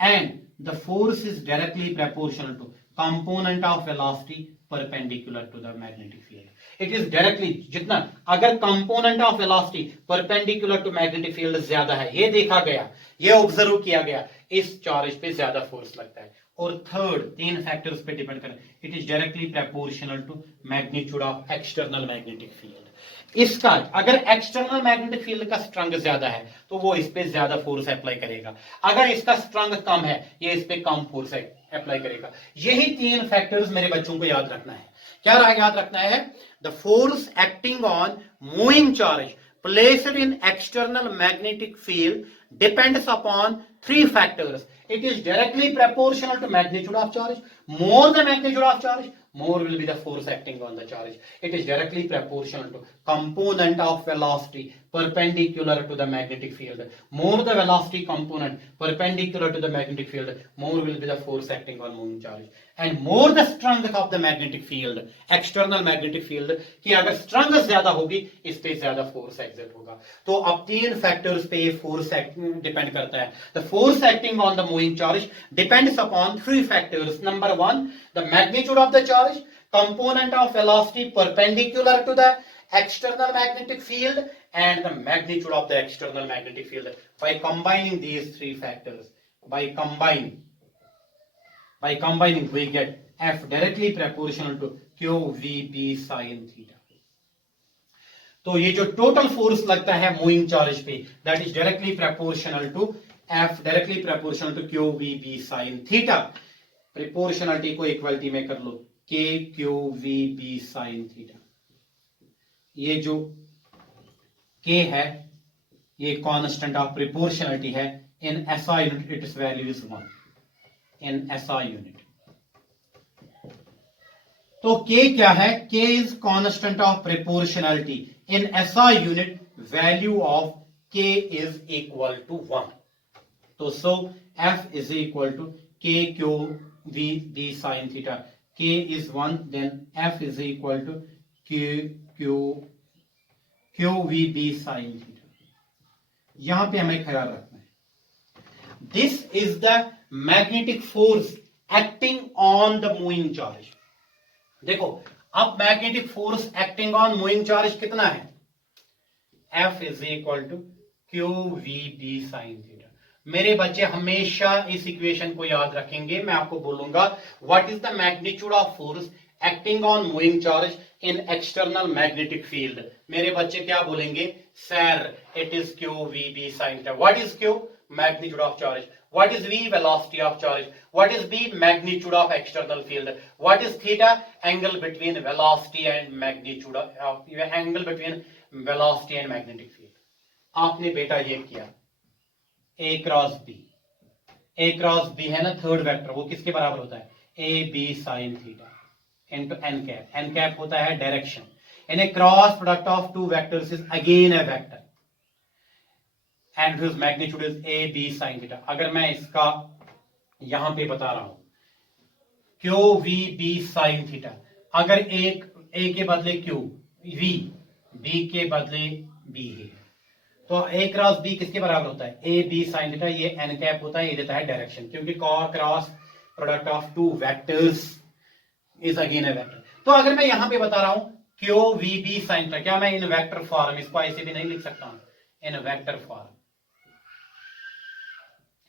And the force is directly proportional to component of velocity perpendicular to the magnetic field. It is directly, जितना अगर component of velocity perpendicular to magnetic field ज्यादा है, ये देखा गया, ये ऑब्जर्व किया गया, इस चार्ज पे ज्यादा फोर्स लगता है. और थर्ड, तीन फैक्टर्स पे डिपेंड करे, it is directly proportional to magnitude of external magnetic field. इसका अगर एक्सटर्नल मैग्नेटिक फील्ड का स्ट्रेंथ ज्यादा है तो वो इस पे ज्यादा फोर्स अप्लाई करेगा, अगर इसका स्ट्रेंथ कम है ये इस पे कम फोर्स अप्लाई करेगा. यही तीन फैक्टर्स मेरे बच्चों को याद रखना है. क्या याद रखना है? The force acting on moving charge placed in external magnetic field depends upon three factors. It is directly proportional to magnitude of charge. More the magnitude of charge, more will be the force acting on the charge. It is directly proportional to component of velocity perpendicular to the magnetic field. More the velocity component perpendicular to the magnetic field, more will be the force acting on moving charge. And more the strength of the magnetic field, external magnetic field, कि अगर strength ज्यादा होगी इस पे ज्यादा force exert होगा. तो अब 3 factors पे force acting depend करता है. The force acting on the moving charge depends upon 3 factors. Number 1, the magnitude of the charge, component of velocity perpendicular to the external magnetic field, and the magnitude of the external magnetic field. By combining these 3 factors, by combining we get F directly proportional to QVB sin theta. तो ये जो टोटल फोर्स लगता है मूविंग चार्ज पे, that is directly proportional to F directly proportional to QVB sin theta. Proportionality को इक्वलिटी में कर लो, K QVB sin थीटा. ये जो K है ये कांस्टेंट ऑफ प्रोपोर्शनलिटी है. In SI unit its value is 1 in SI unit. तो K क्या है? K is constant of proportionality. In SI unit value of K is equal to 1. तो so F is equal to K QVB sin theta. K is 1, then F is equal to QVB sin theta. यहां पे हमें ख्याल रखना है. This is the magnetic force acting on the moving charge. देखो अब magnetic force acting on moving charge कितना है? F is equal to QVB sin theta. मेरे बच्चे हमेशा इस इक्वेशन को याद रखेंगे. मैं आपको बोलूंगा what is the magnitude of force acting on moving charge in external magnetic field. मेरे बच्चे क्या बोलेंगे? Sir it is QVB sin theta. What is Q? Magnitude of charge. What is V? Velocity of charge. What is B? Magnitude of external field. What is theta? Angle between velocity and magnitude of angle between velocity and magnetic field. आपने बेटा ये किया A cross B. A cross B है ना थर्ड वेक्टर, वो किसके बराबर होता है? AB sin theta into n cap. n cap होता है direction. In A cross product of two vectors is again A vector and his magnitude is AB sin theta. अगर मैं इसका यहां पे बता रहा हूं QVB sin थीटा, अगर एक A के बदले Q, V, B के बदले B है, तो A क्रॉस B किसके बराबर होता है? AB sin theta. ये n कैप होता है, ये देता है डायरेक्शन, क्योंकि cross product of two vectors is again A vector. तो अगर मैं यहां पे बता रहा हूं QVB sin थीटा, क्या मैं इन वेक्टर फॉर्म इसको ऐसे भी नहीं लिख सकता हूं? इन वेक्टर फॉर्म,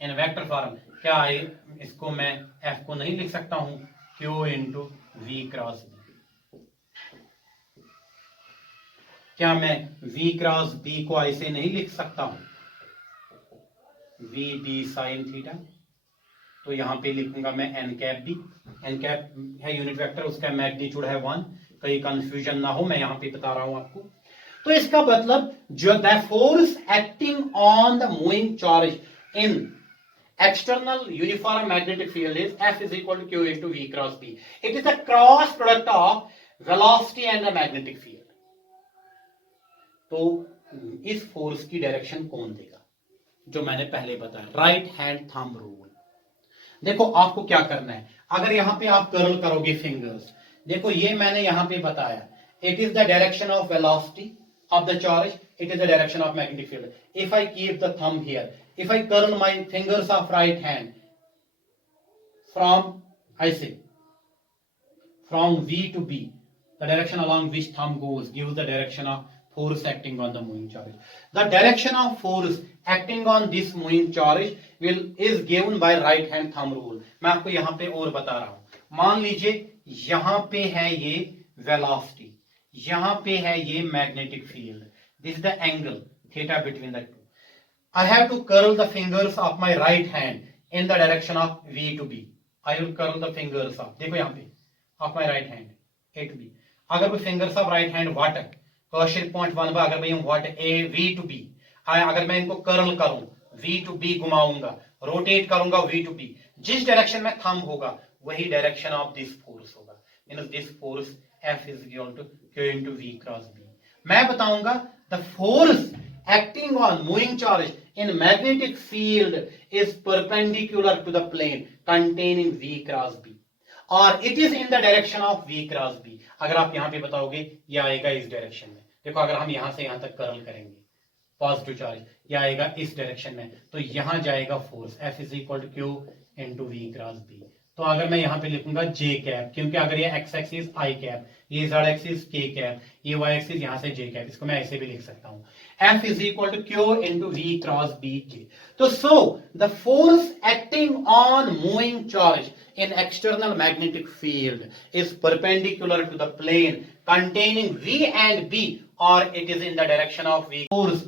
इन वेक्टर फॉर्म क्या है? इसको मैं F को नहीं लिख सकता हूं Q into V cross B. क्या मैं V क्रॉस B को ऐसे नहीं लिख सकता हूं? VB sin theta. तो यहां पे लिखूंगा मैं n cap B. n cap है यूनिट वेक्टर, उसका मैग्नीट्यूड है 1. कहीं कंफ्यूजन ना हो, मैं यहां पे बता रहा हूं आपको. तो इसका मतलब जो the force acting on the moving charge in external uniform magnetic field is F is equal to Q into V cross B. It is the cross product of velocity and the magnetic field. तो इस फोर्स की डायरेक्शन कौन देगा? जो मैंने पहले बताया, राइट हैंड थंब रूल. देखो आपको क्या करना है, अगर यहां पे आप कर्ल करोगे फिंगर्स, देखो ये मैंने यहां पे बताया, it is the direction of velocity of the charge, it is the direction of magnetic field. If I keep the thumb here, if I curl my fingers of right hand from, I say, from V to B, the direction along which thumb goes gives the direction of force acting on the moving charge. The direction of force acting on this moving charge is given by right hand thumb rule. मैं आपको यहाँ पे और बता रहा हूँ. मान लीजिए यहाँ पे है ये velocity, यहां पे है ये magnetic field. This is the angle theta between the two. I have to curl the fingers of my right hand in the direction of V to B. I will curl the fingers of, देखो यहां पे, of my right hand A to B. अगर वो fingers of right hand what कॉशियर पॉइंट 1 अगर मैं what A V to B, अगर मैं इनको कर्ल करूं V टू B घुमाऊंगा, रोटेट करूंगा V टू B, जिस डायरेक्शन में थंब होगा वही डायरेक्शन ऑफ दिस फोर्स होगा. Means this force F is equal to Q into V cross B. मैं बताऊंगा the force acting on moving charge in magnetic field is perpendicular to the plane containing V cross B or it is in the direction of V cross B. अगर आप यहाँ पे बताओगे ये आएगा इस डायरेक्शन में, देखो अगर हम यहाँ से यहाँ तक कर्ल करेंगे पॉजिटिव चार्ज, ये आएगा इस डायरेक्शन में, तो यहाँ जाएगा force F is equal to Q into V cross B. तो अगर मैं यहाँ पे लिखूंगा जे कैप, क्योंकि अगर ये एक्स एक्सिस आई कैप, ये जेड एक्सिस के कैप, ये वाई एक्सिस यहाँ से जे कैप, इसको मैं ऐसे भी लिख सकता हूँ F is equal to Q into V cross B के. तो so the force acting on moving charge in external magnetic field is perpendicular to the plane containing V and B or it is in the direction of V. Force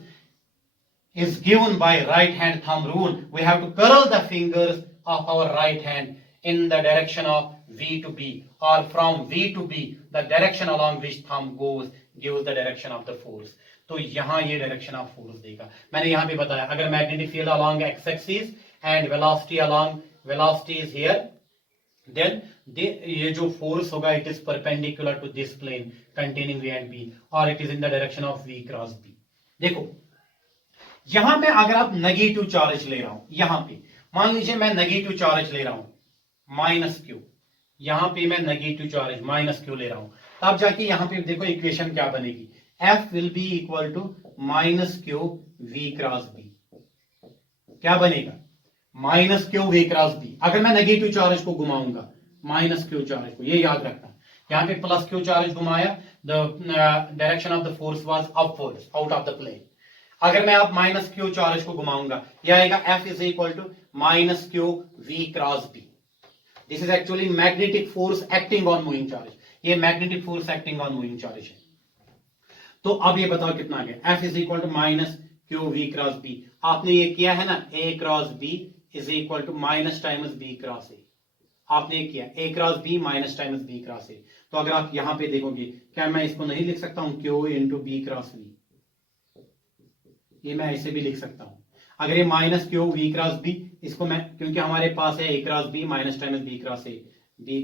is given by right hand thumb rule. We have to curl the fingers of our right hand in the direction of V to B or from V to B, the direction along which thumb goes gives the direction of the force. तो यहाँ ये डायरेक्शन ऑफ फोर्स देगा. मैंने यहाँ पे बताया अगर magnetic field along x axis and velocity is here, then ये जो फोर्स होगा it is perpendicular to this plane containing V and B और it is in the direction of V cross B. देखो यहां में अगर आप नेगेटिव चार्ज ले रहा हूं, यहां पे मान लीजिए मैं नेगेटिव चार्ज ले रहा हूं माइनस क्यू, यहां पे मैं नेगेटिव चार्ज माइनस क्यू ले रहा हूं, तब जाके यहां पे देखो इक्वेशन क्या बनेगी, F will be equal to minus Q V cross B. क्या बनेगा minus Q we cross B. अगर मैं नेगेटिव चार्ज को घुमाऊंगा माइनस क्यू चार्ज को, ये याद रखना, यहां पे प्लस क्यू चार्ज घुमाया, the direction of the force was upwards out of the plane. अगर मैं आप माइनस क्यू चार्ज को घुमाऊंगा ये आएगा F is equal to minus Q we cross b. This is actually magnetic force acting on moving charge. ये magnetic force acting on moving charge है. तो अब ये बताओ कितना आ गया, F is equal to minus Q we cross b. आपने ये किया है ना, A cross B is equal to minus times B cross a. आपने किया A cross B minus times B cross A. तो अगर आप यहां पे देखोगे क्या मैं इसको नहीं लिख सकता हूं Q into B cross V, ये मैं ऐसे भी लिख सकता हूं. अगर ये minus Q we cross B, इसको मैं क्योंकि हमारे पास है A cross B minus times B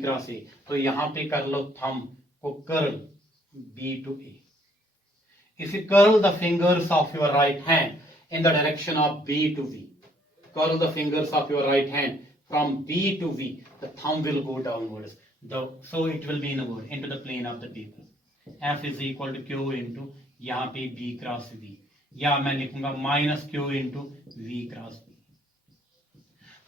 cross A, तो यहां पे कर लो थंब को curl B to A. If you curl the fingers of your right hand in the direction of B to V, curl the fingers of your right hand from B to V, the thumb will go downwards. So it will be inward into the plane of the paper. F is equal to Q into यहाँ पे B क्रॉस V, या मैं लिखूंगा minus Q into V cross B.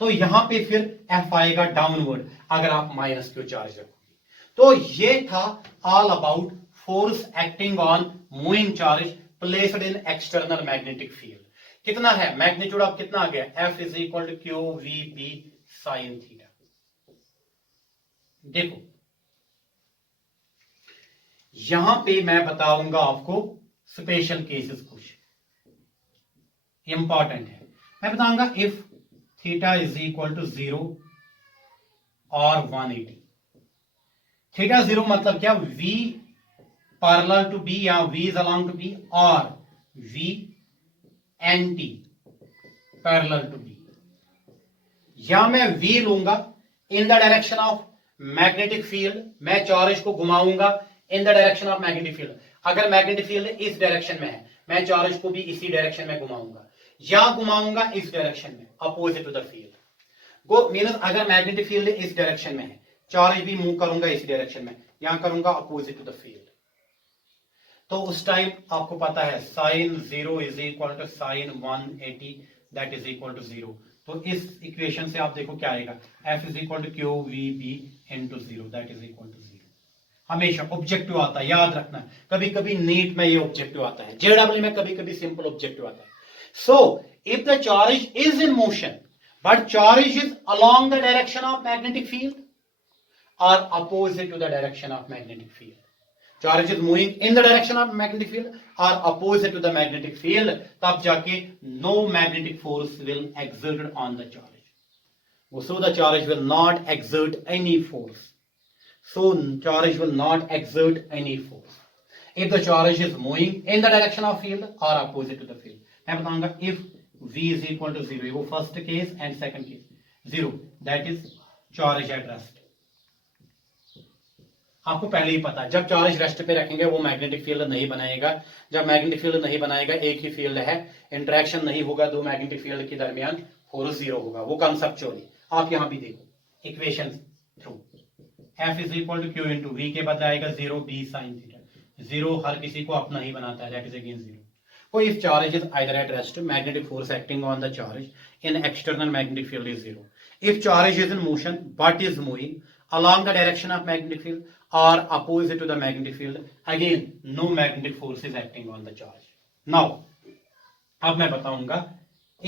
तो यहाँ पे फिर F आएगा डाउनवर्ड अगर आप माइनस Q चार्ज रखोगे. तो ये था all about force acting on moving charge placed in external magnetic field. कितना है मैग्नीट्यूड ऑफ कितना आ गया, F is equal to Q V B sine theta. देखो यहां पे मैं बताऊंगा आपको स्पेशल केसेस, कुछ इंपॉर्टेंट है. मैं बताऊंगा if theta is equal to 0 और 180. थीटा 0 मतलब क्या, V पैरेलल टू B या V is along to B और V anti to B. या मैं V लूंगा in the direction of magnetic field, मैं चार्ज को घुमाऊंगा in the direction of magnetic field. अगर मैग्नेटिक फील्ड इस डायरेक्शन में है मैं चार्ज को भी इसी डायरेक्शन में घुमाऊंगा, या घुमाऊंगा इस डायरेक्शन में opposite to the field. Go means अगर मैग्नेटिक फील्ड इस डायरेक्शन में है चार्ज भी मूव करूंगा इस डायरेक्शन में, यहां करूंगा अपोजिट टू द फील्ड. तो उस टाइम आपको पता है sine 0 is equal to sine 180 that is equal to 0. तो इस इक्वेशन से आप देखो क्या आएगा, F is equal to Q V B into 0 that is equal to 0. हमेशा ऑब्जेक्टिव आता है, याद रखना. कभी कभी नीट में ये ऑब्जेक्टिव आता है, जेडब्ल्यू में कभी कभी सिंपल ऑब्जेक्टिव आता है. So if the charge is in motion but charge is along the direction of magnetic field और opposite to the direction of magnetic field, charge is moving in the direction of magnetic field or opposite to the magnetic field, तब जाके no magnetic force will exert on the charge. So the charge will not exert any force. So charge will not exert any force if the charge is moving in the direction of field or opposite to the field. मैं बताऊंगा if V is equal to 0, वो first case and second case 0, that is charge at rest. आपको पहले ही पता है, जब चार्ज रेस्ट पे रखेंगे वो मैग्नेटिक फील्ड नहीं बनाएगा। जब मैग्नेटिक फील्ड नहीं बनाएगा, एक ही फील्ड है, इंटरेक्शन नहीं होगा दो मैग्नेटिक फील्ड के दरमियान, फोर्स जीरो होगा। वो कंसेप्चुअली आप यहां भी देखो equation through, F is equal to Q into v के बदले आएगा zero b sine theta. Zero हर किसी को अपना ही बनाता है, that is again zero. So if charge is either at rest, magnetic force acting on the charge in external magnetic field is zero. If charge is in motion but is moving along the direction of magnetic field or opposite to the magnetic field, again no magnetic force is acting on the charge. Now, अब मैं बताऊंगा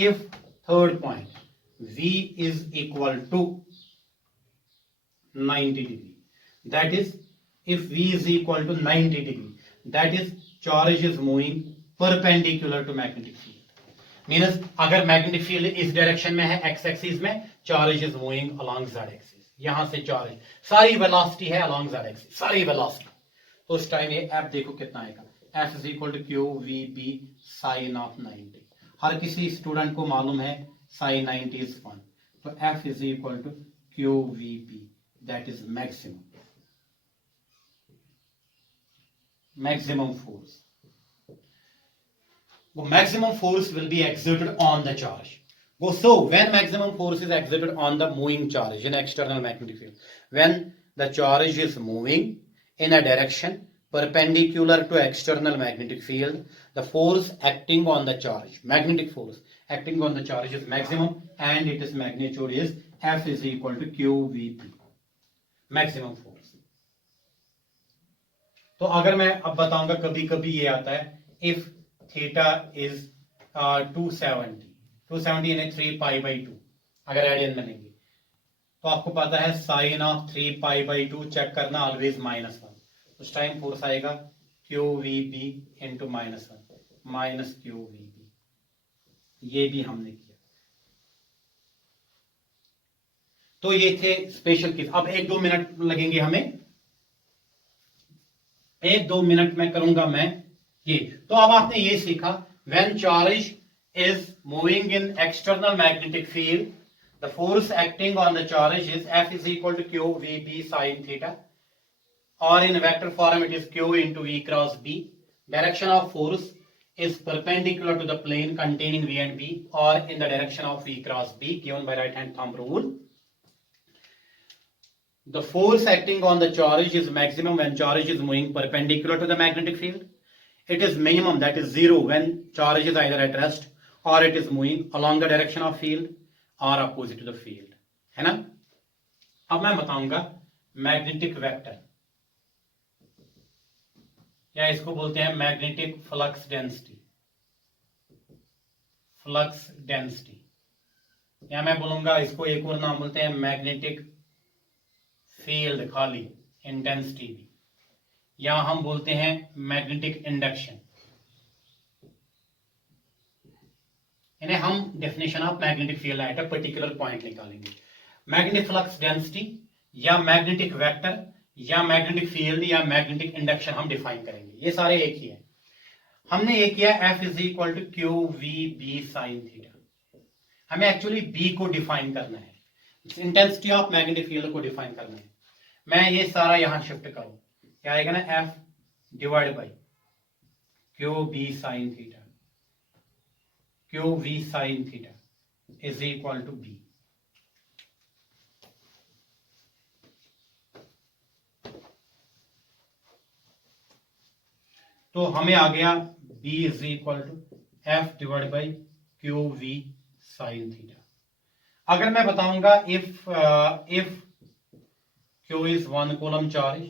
if third point V is equal to 90 degree, that is if V is equal to 90 degree, that is charge is moving perpendicular to magnetic field. Means अगर मैग्नेटिक फील्ड इस डायरेक्शन में है एक्स एक्सिस में, charge is moving along Z axis. यहां से चार्ज सारी वेलोसिटी है अलोंग जेड एक्सिस, सारी वेलोसिटी। तो उस टाइम ये एफ देखो कितना आएगा, F is equal to Q V B sine of 90। हर किसी स्टूडेंट को मालूम है साइन 90 इज 1, तो F is equal to Q V B, that is maximum force. Maximum force will be exerted on the charge. So when maximum force is exerted on the moving charge in external magnetic field, when the charge is moving in a direction perpendicular to external magnetic field, the force acting on the charge, magnetic force acting on the charge is maximum and its magnitude is F is equal to QVP, maximum force. तो अगर मैं अब बताऊंगा, कभी कभी ये आता है if थीटा इज 270 यानी 3π/2, अगर रेडियन में लेंगे तो आपको पता है साइन ऑफ 3π/2 चेक करना ऑलवेज -1। उस टाइम फोर्स आएगा QVB इंटू -1 माइनस QVB। ये भी हमने किया। तो ये थे स्पेशल केस। अब 1-2 मिनट लगेंगे हमें, 1-2 मिनट में करूंगा मैं ये। तो अब आपने ये सीखा, when charge is moving in external magnetic field, the force acting on the charge is F is equal to Q V B sin theta, or in vector form it is Q into E cross B. Direction of force is perpendicular to the plane containing V and B, or in the direction of V cross B given by right hand thumb rule. The force acting on the charge is maximum when charge is moving perpendicular to the magnetic field. It is minimum, that is zero, when charge is either at rest or it is moving along the direction of field or opposite to the field, है ना। अब मैं बताऊंगा मैग्नेटिक वेक्टर, या इसको बोलते हैं magnetic flux density, flux density, या मैं बोलूंगा इसको एक और नाम बोलते हैं मैग्नेटिक फील्ड खाली इंटेंसिटी भी, या हम बोलते हैं मैग्नेटिक इंडक्शन। इन्हें हम definition of magnetic field at a particular point निकालेंगे। मैग्नेटिक फ्लक्स डेंसिटी या मैग्नेटिक वेक्टर या मैग्नेटिक फील्ड या मैग्नेटिक इंडक्शन हम डिफाइन करेंगे। ये सारे एक ही है। हमने ये किया F is equal to Q V B sine theta. हमें एक्चुअली बी को डिफाइन करना है, इंटेंसिटी ऑफ मैग्नेटिक फील्ड को डिफाइन करना है। मैं ये सारा यहां शिफ्ट करूं, क्या आएगा ना, F divide by Q B sine theta, Q V sine theta is equal to B. तो हमें आ गया B is equal to F divide by Q V sine theta. अगर मैं बताऊंगा if Q is 1 coulomb charge,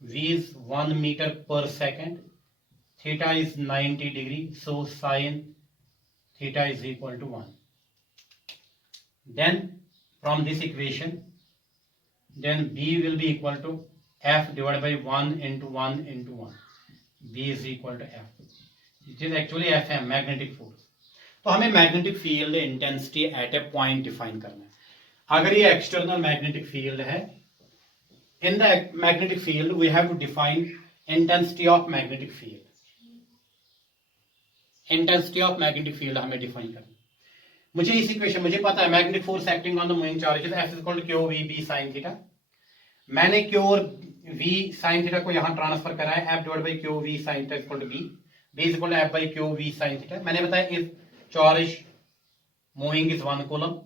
V is 1 meter per second, theta is 90 degree, so sin theta is equal to 1. Then from this equation, then B will be equal to F divided by 1 into 1 into 1. B is equal to F. It is actually FM, magnetic force. तो हमें magnetic field intensity at a point define करना है। अगर ये एक्सटर्नल मैग्नेटिक फील्ड है, in the magnetic field we have to define intensity of magnetic field. Intensity of magnetic field हमें डिफाइन करना। मुझे इस इक्वेशन, मुझे पता है magnetic force acting on the moving charge F is equal to Q V B sin theta, मैंने क्यू और वी साइन थीटा को यहां ट्रांसफर करा है, F divide by Q V sine theta equal to B, B is equal to F by Q V sine theta. मैंने बताया if charge moving is 1 coulomb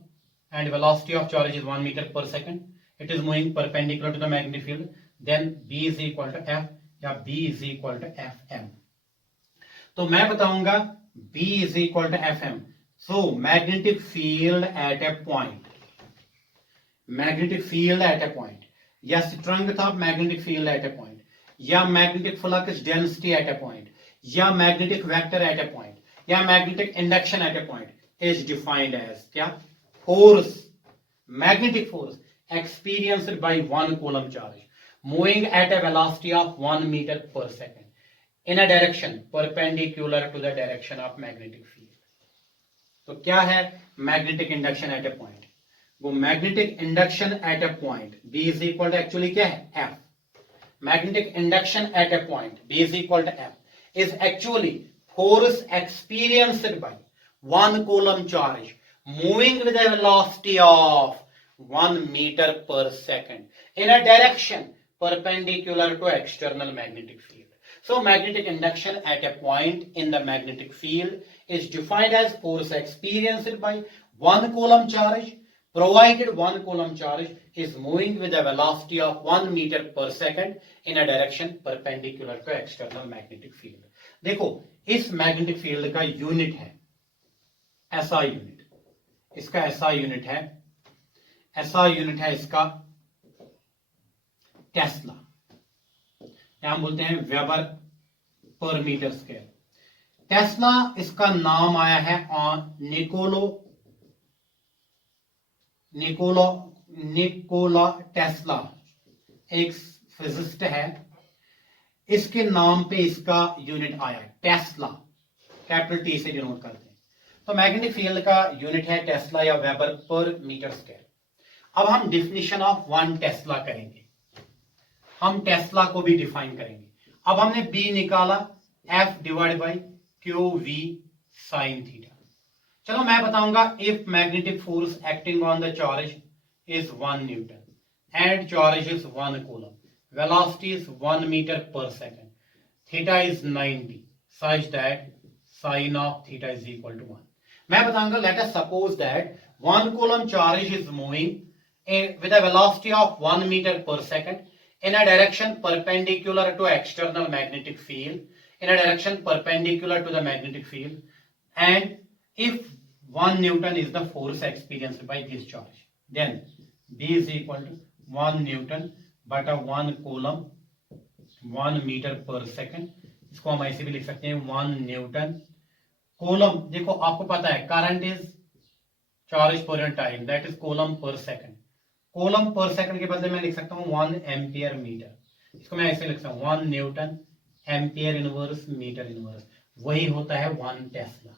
and velocity of charge is 1 meter per second, it is moving perpendicular to the magnetic field, then B is equal to F या B is equal to Fm। तो मैं बताऊंगा B is equal to Fm। So magnetic field at a point, magnetic field at a point या strength of magnetic field at a point या magnetic flux density at a point या magnetic vector at a point या magnetic induction at a point is defined as क्या? Force, magnetic force experienced by 1 coulomb charge moving at a velocity of 1 meter per second in a direction perpendicular to the direction of magnetic field। तो क्या है magnetic induction at a point? वो magnetic induction at a point B is equal to actually क्या है F। Magnetic induction at a point B is equal to F is actually force experienced by 1 coulomb charge moving with a velocity of 1 meter per second in a direction perpendicular to external magnetic field। So magnetic induction at a point in the magnetic field is defined as force experienced by 1 coulomb charge provided 1 coulomb charge is moving with a velocity of 1 meter per second in a direction perpendicular to external magnetic field। देखो इस मैग्नेटिक फील्ड का यूनिट है SI यूनिट, इसका SI यूनिट है, SI यूनिट है इसका टेस्ला, या हम बोलते हैं वेबर पर मीटर स्क्वायर। टेस्ला इसका नाम आया है निकोला टेस्ला, एक फिजिस्ट है, इसके नाम पे इसका यूनिट आया टेस्ला, कैपिटल टी से डिनोट करते हैं। तो मैग्नेटिक फील्ड का यूनिट है टेस्ला या वेबर पर मीटर स्क्वायर। अब हम डिफिनीशन ऑफ 1 टेस्ला करेंगे, हम टेस्ला को भी डिफाइन करेंगे। अब हमने बी निकाला F divide by Q V sine theta. चलो मैं बताऊंगा if magnetic force acting on the charge is 1 newton and charge is 1 coulomb, velocity is 1 metre per second, theta is 90 such that sin of theta is equal to 1। मैं बताऊंगा let us suppose that 1 coulomb charge is moving with a velocity of 1 meter per second in a direction perpendicular to external magnetic field, in a direction perpendicular to the magnetic field, and if 1 Newton is the force experienced by this charge, then B is equal to 1 Newton बटा 1 coulomb 1 meter per second। इसको हम ऐसे भी लिख सकते हैं 1 न्यूटन कूलम। देखो आपको पता है करंट इज चार्ज पर time, that is coulomb per second. Coulomb per second के बदले मैं लिख सकता हूं 1 एम्पियर मीटर, इसको मैं ऐसे लिख सकता हूं 1 newton ampere inverse metre inverse, वही होता है 1 टेस्ला।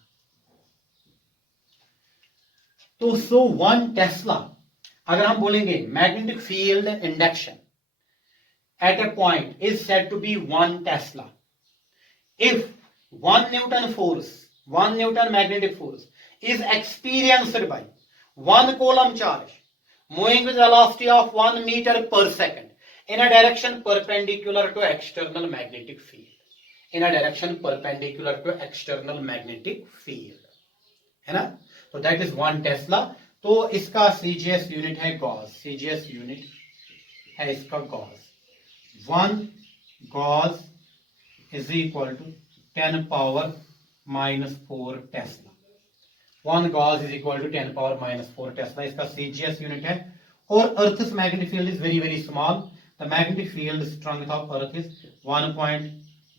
तो सो 1 टेस्ला, अगर हम बोलेंगे magnetic field induction at a point is said to be 1 tesla if 1 Newton force, 1 Newton magnetic force is experienced by 1 coulomb charge moving with velocity of 1 meter per second in a direction perpendicular to external magnetic field, in a direction perpendicular to external magnetic field, है ना? तो that is 1 Tesla। तो इसका CGS यूनिट है गॉस, CGS यूनिट है इसका Gauss. 1 Gauss is equal to 10 power minus 4 Tesla। 1 Gauss is equal to 10 power minus 4 Tesla, इसका CGS यूनिट है। और Earth's magnetic field is very very small, the magnetic field strength of Earth is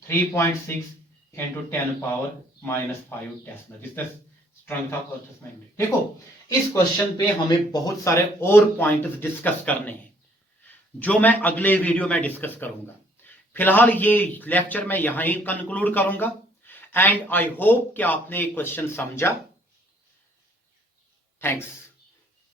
3.6 into 10 power minus 5 Tesla, this is the strength of Earth's magnetic। देखो इस क्वेश्चन पे हमें बहुत सारे और पॉइंट्स डिस्कस करने हैं जो मैं अगले वीडियो में डिस्कस करूंगा। फिलहाल ये लेक्चर मैं यहां ही कंक्लूड करूंगा एंड आई होप कि आपने ये क्वेश्चन समझा। थैंक्स।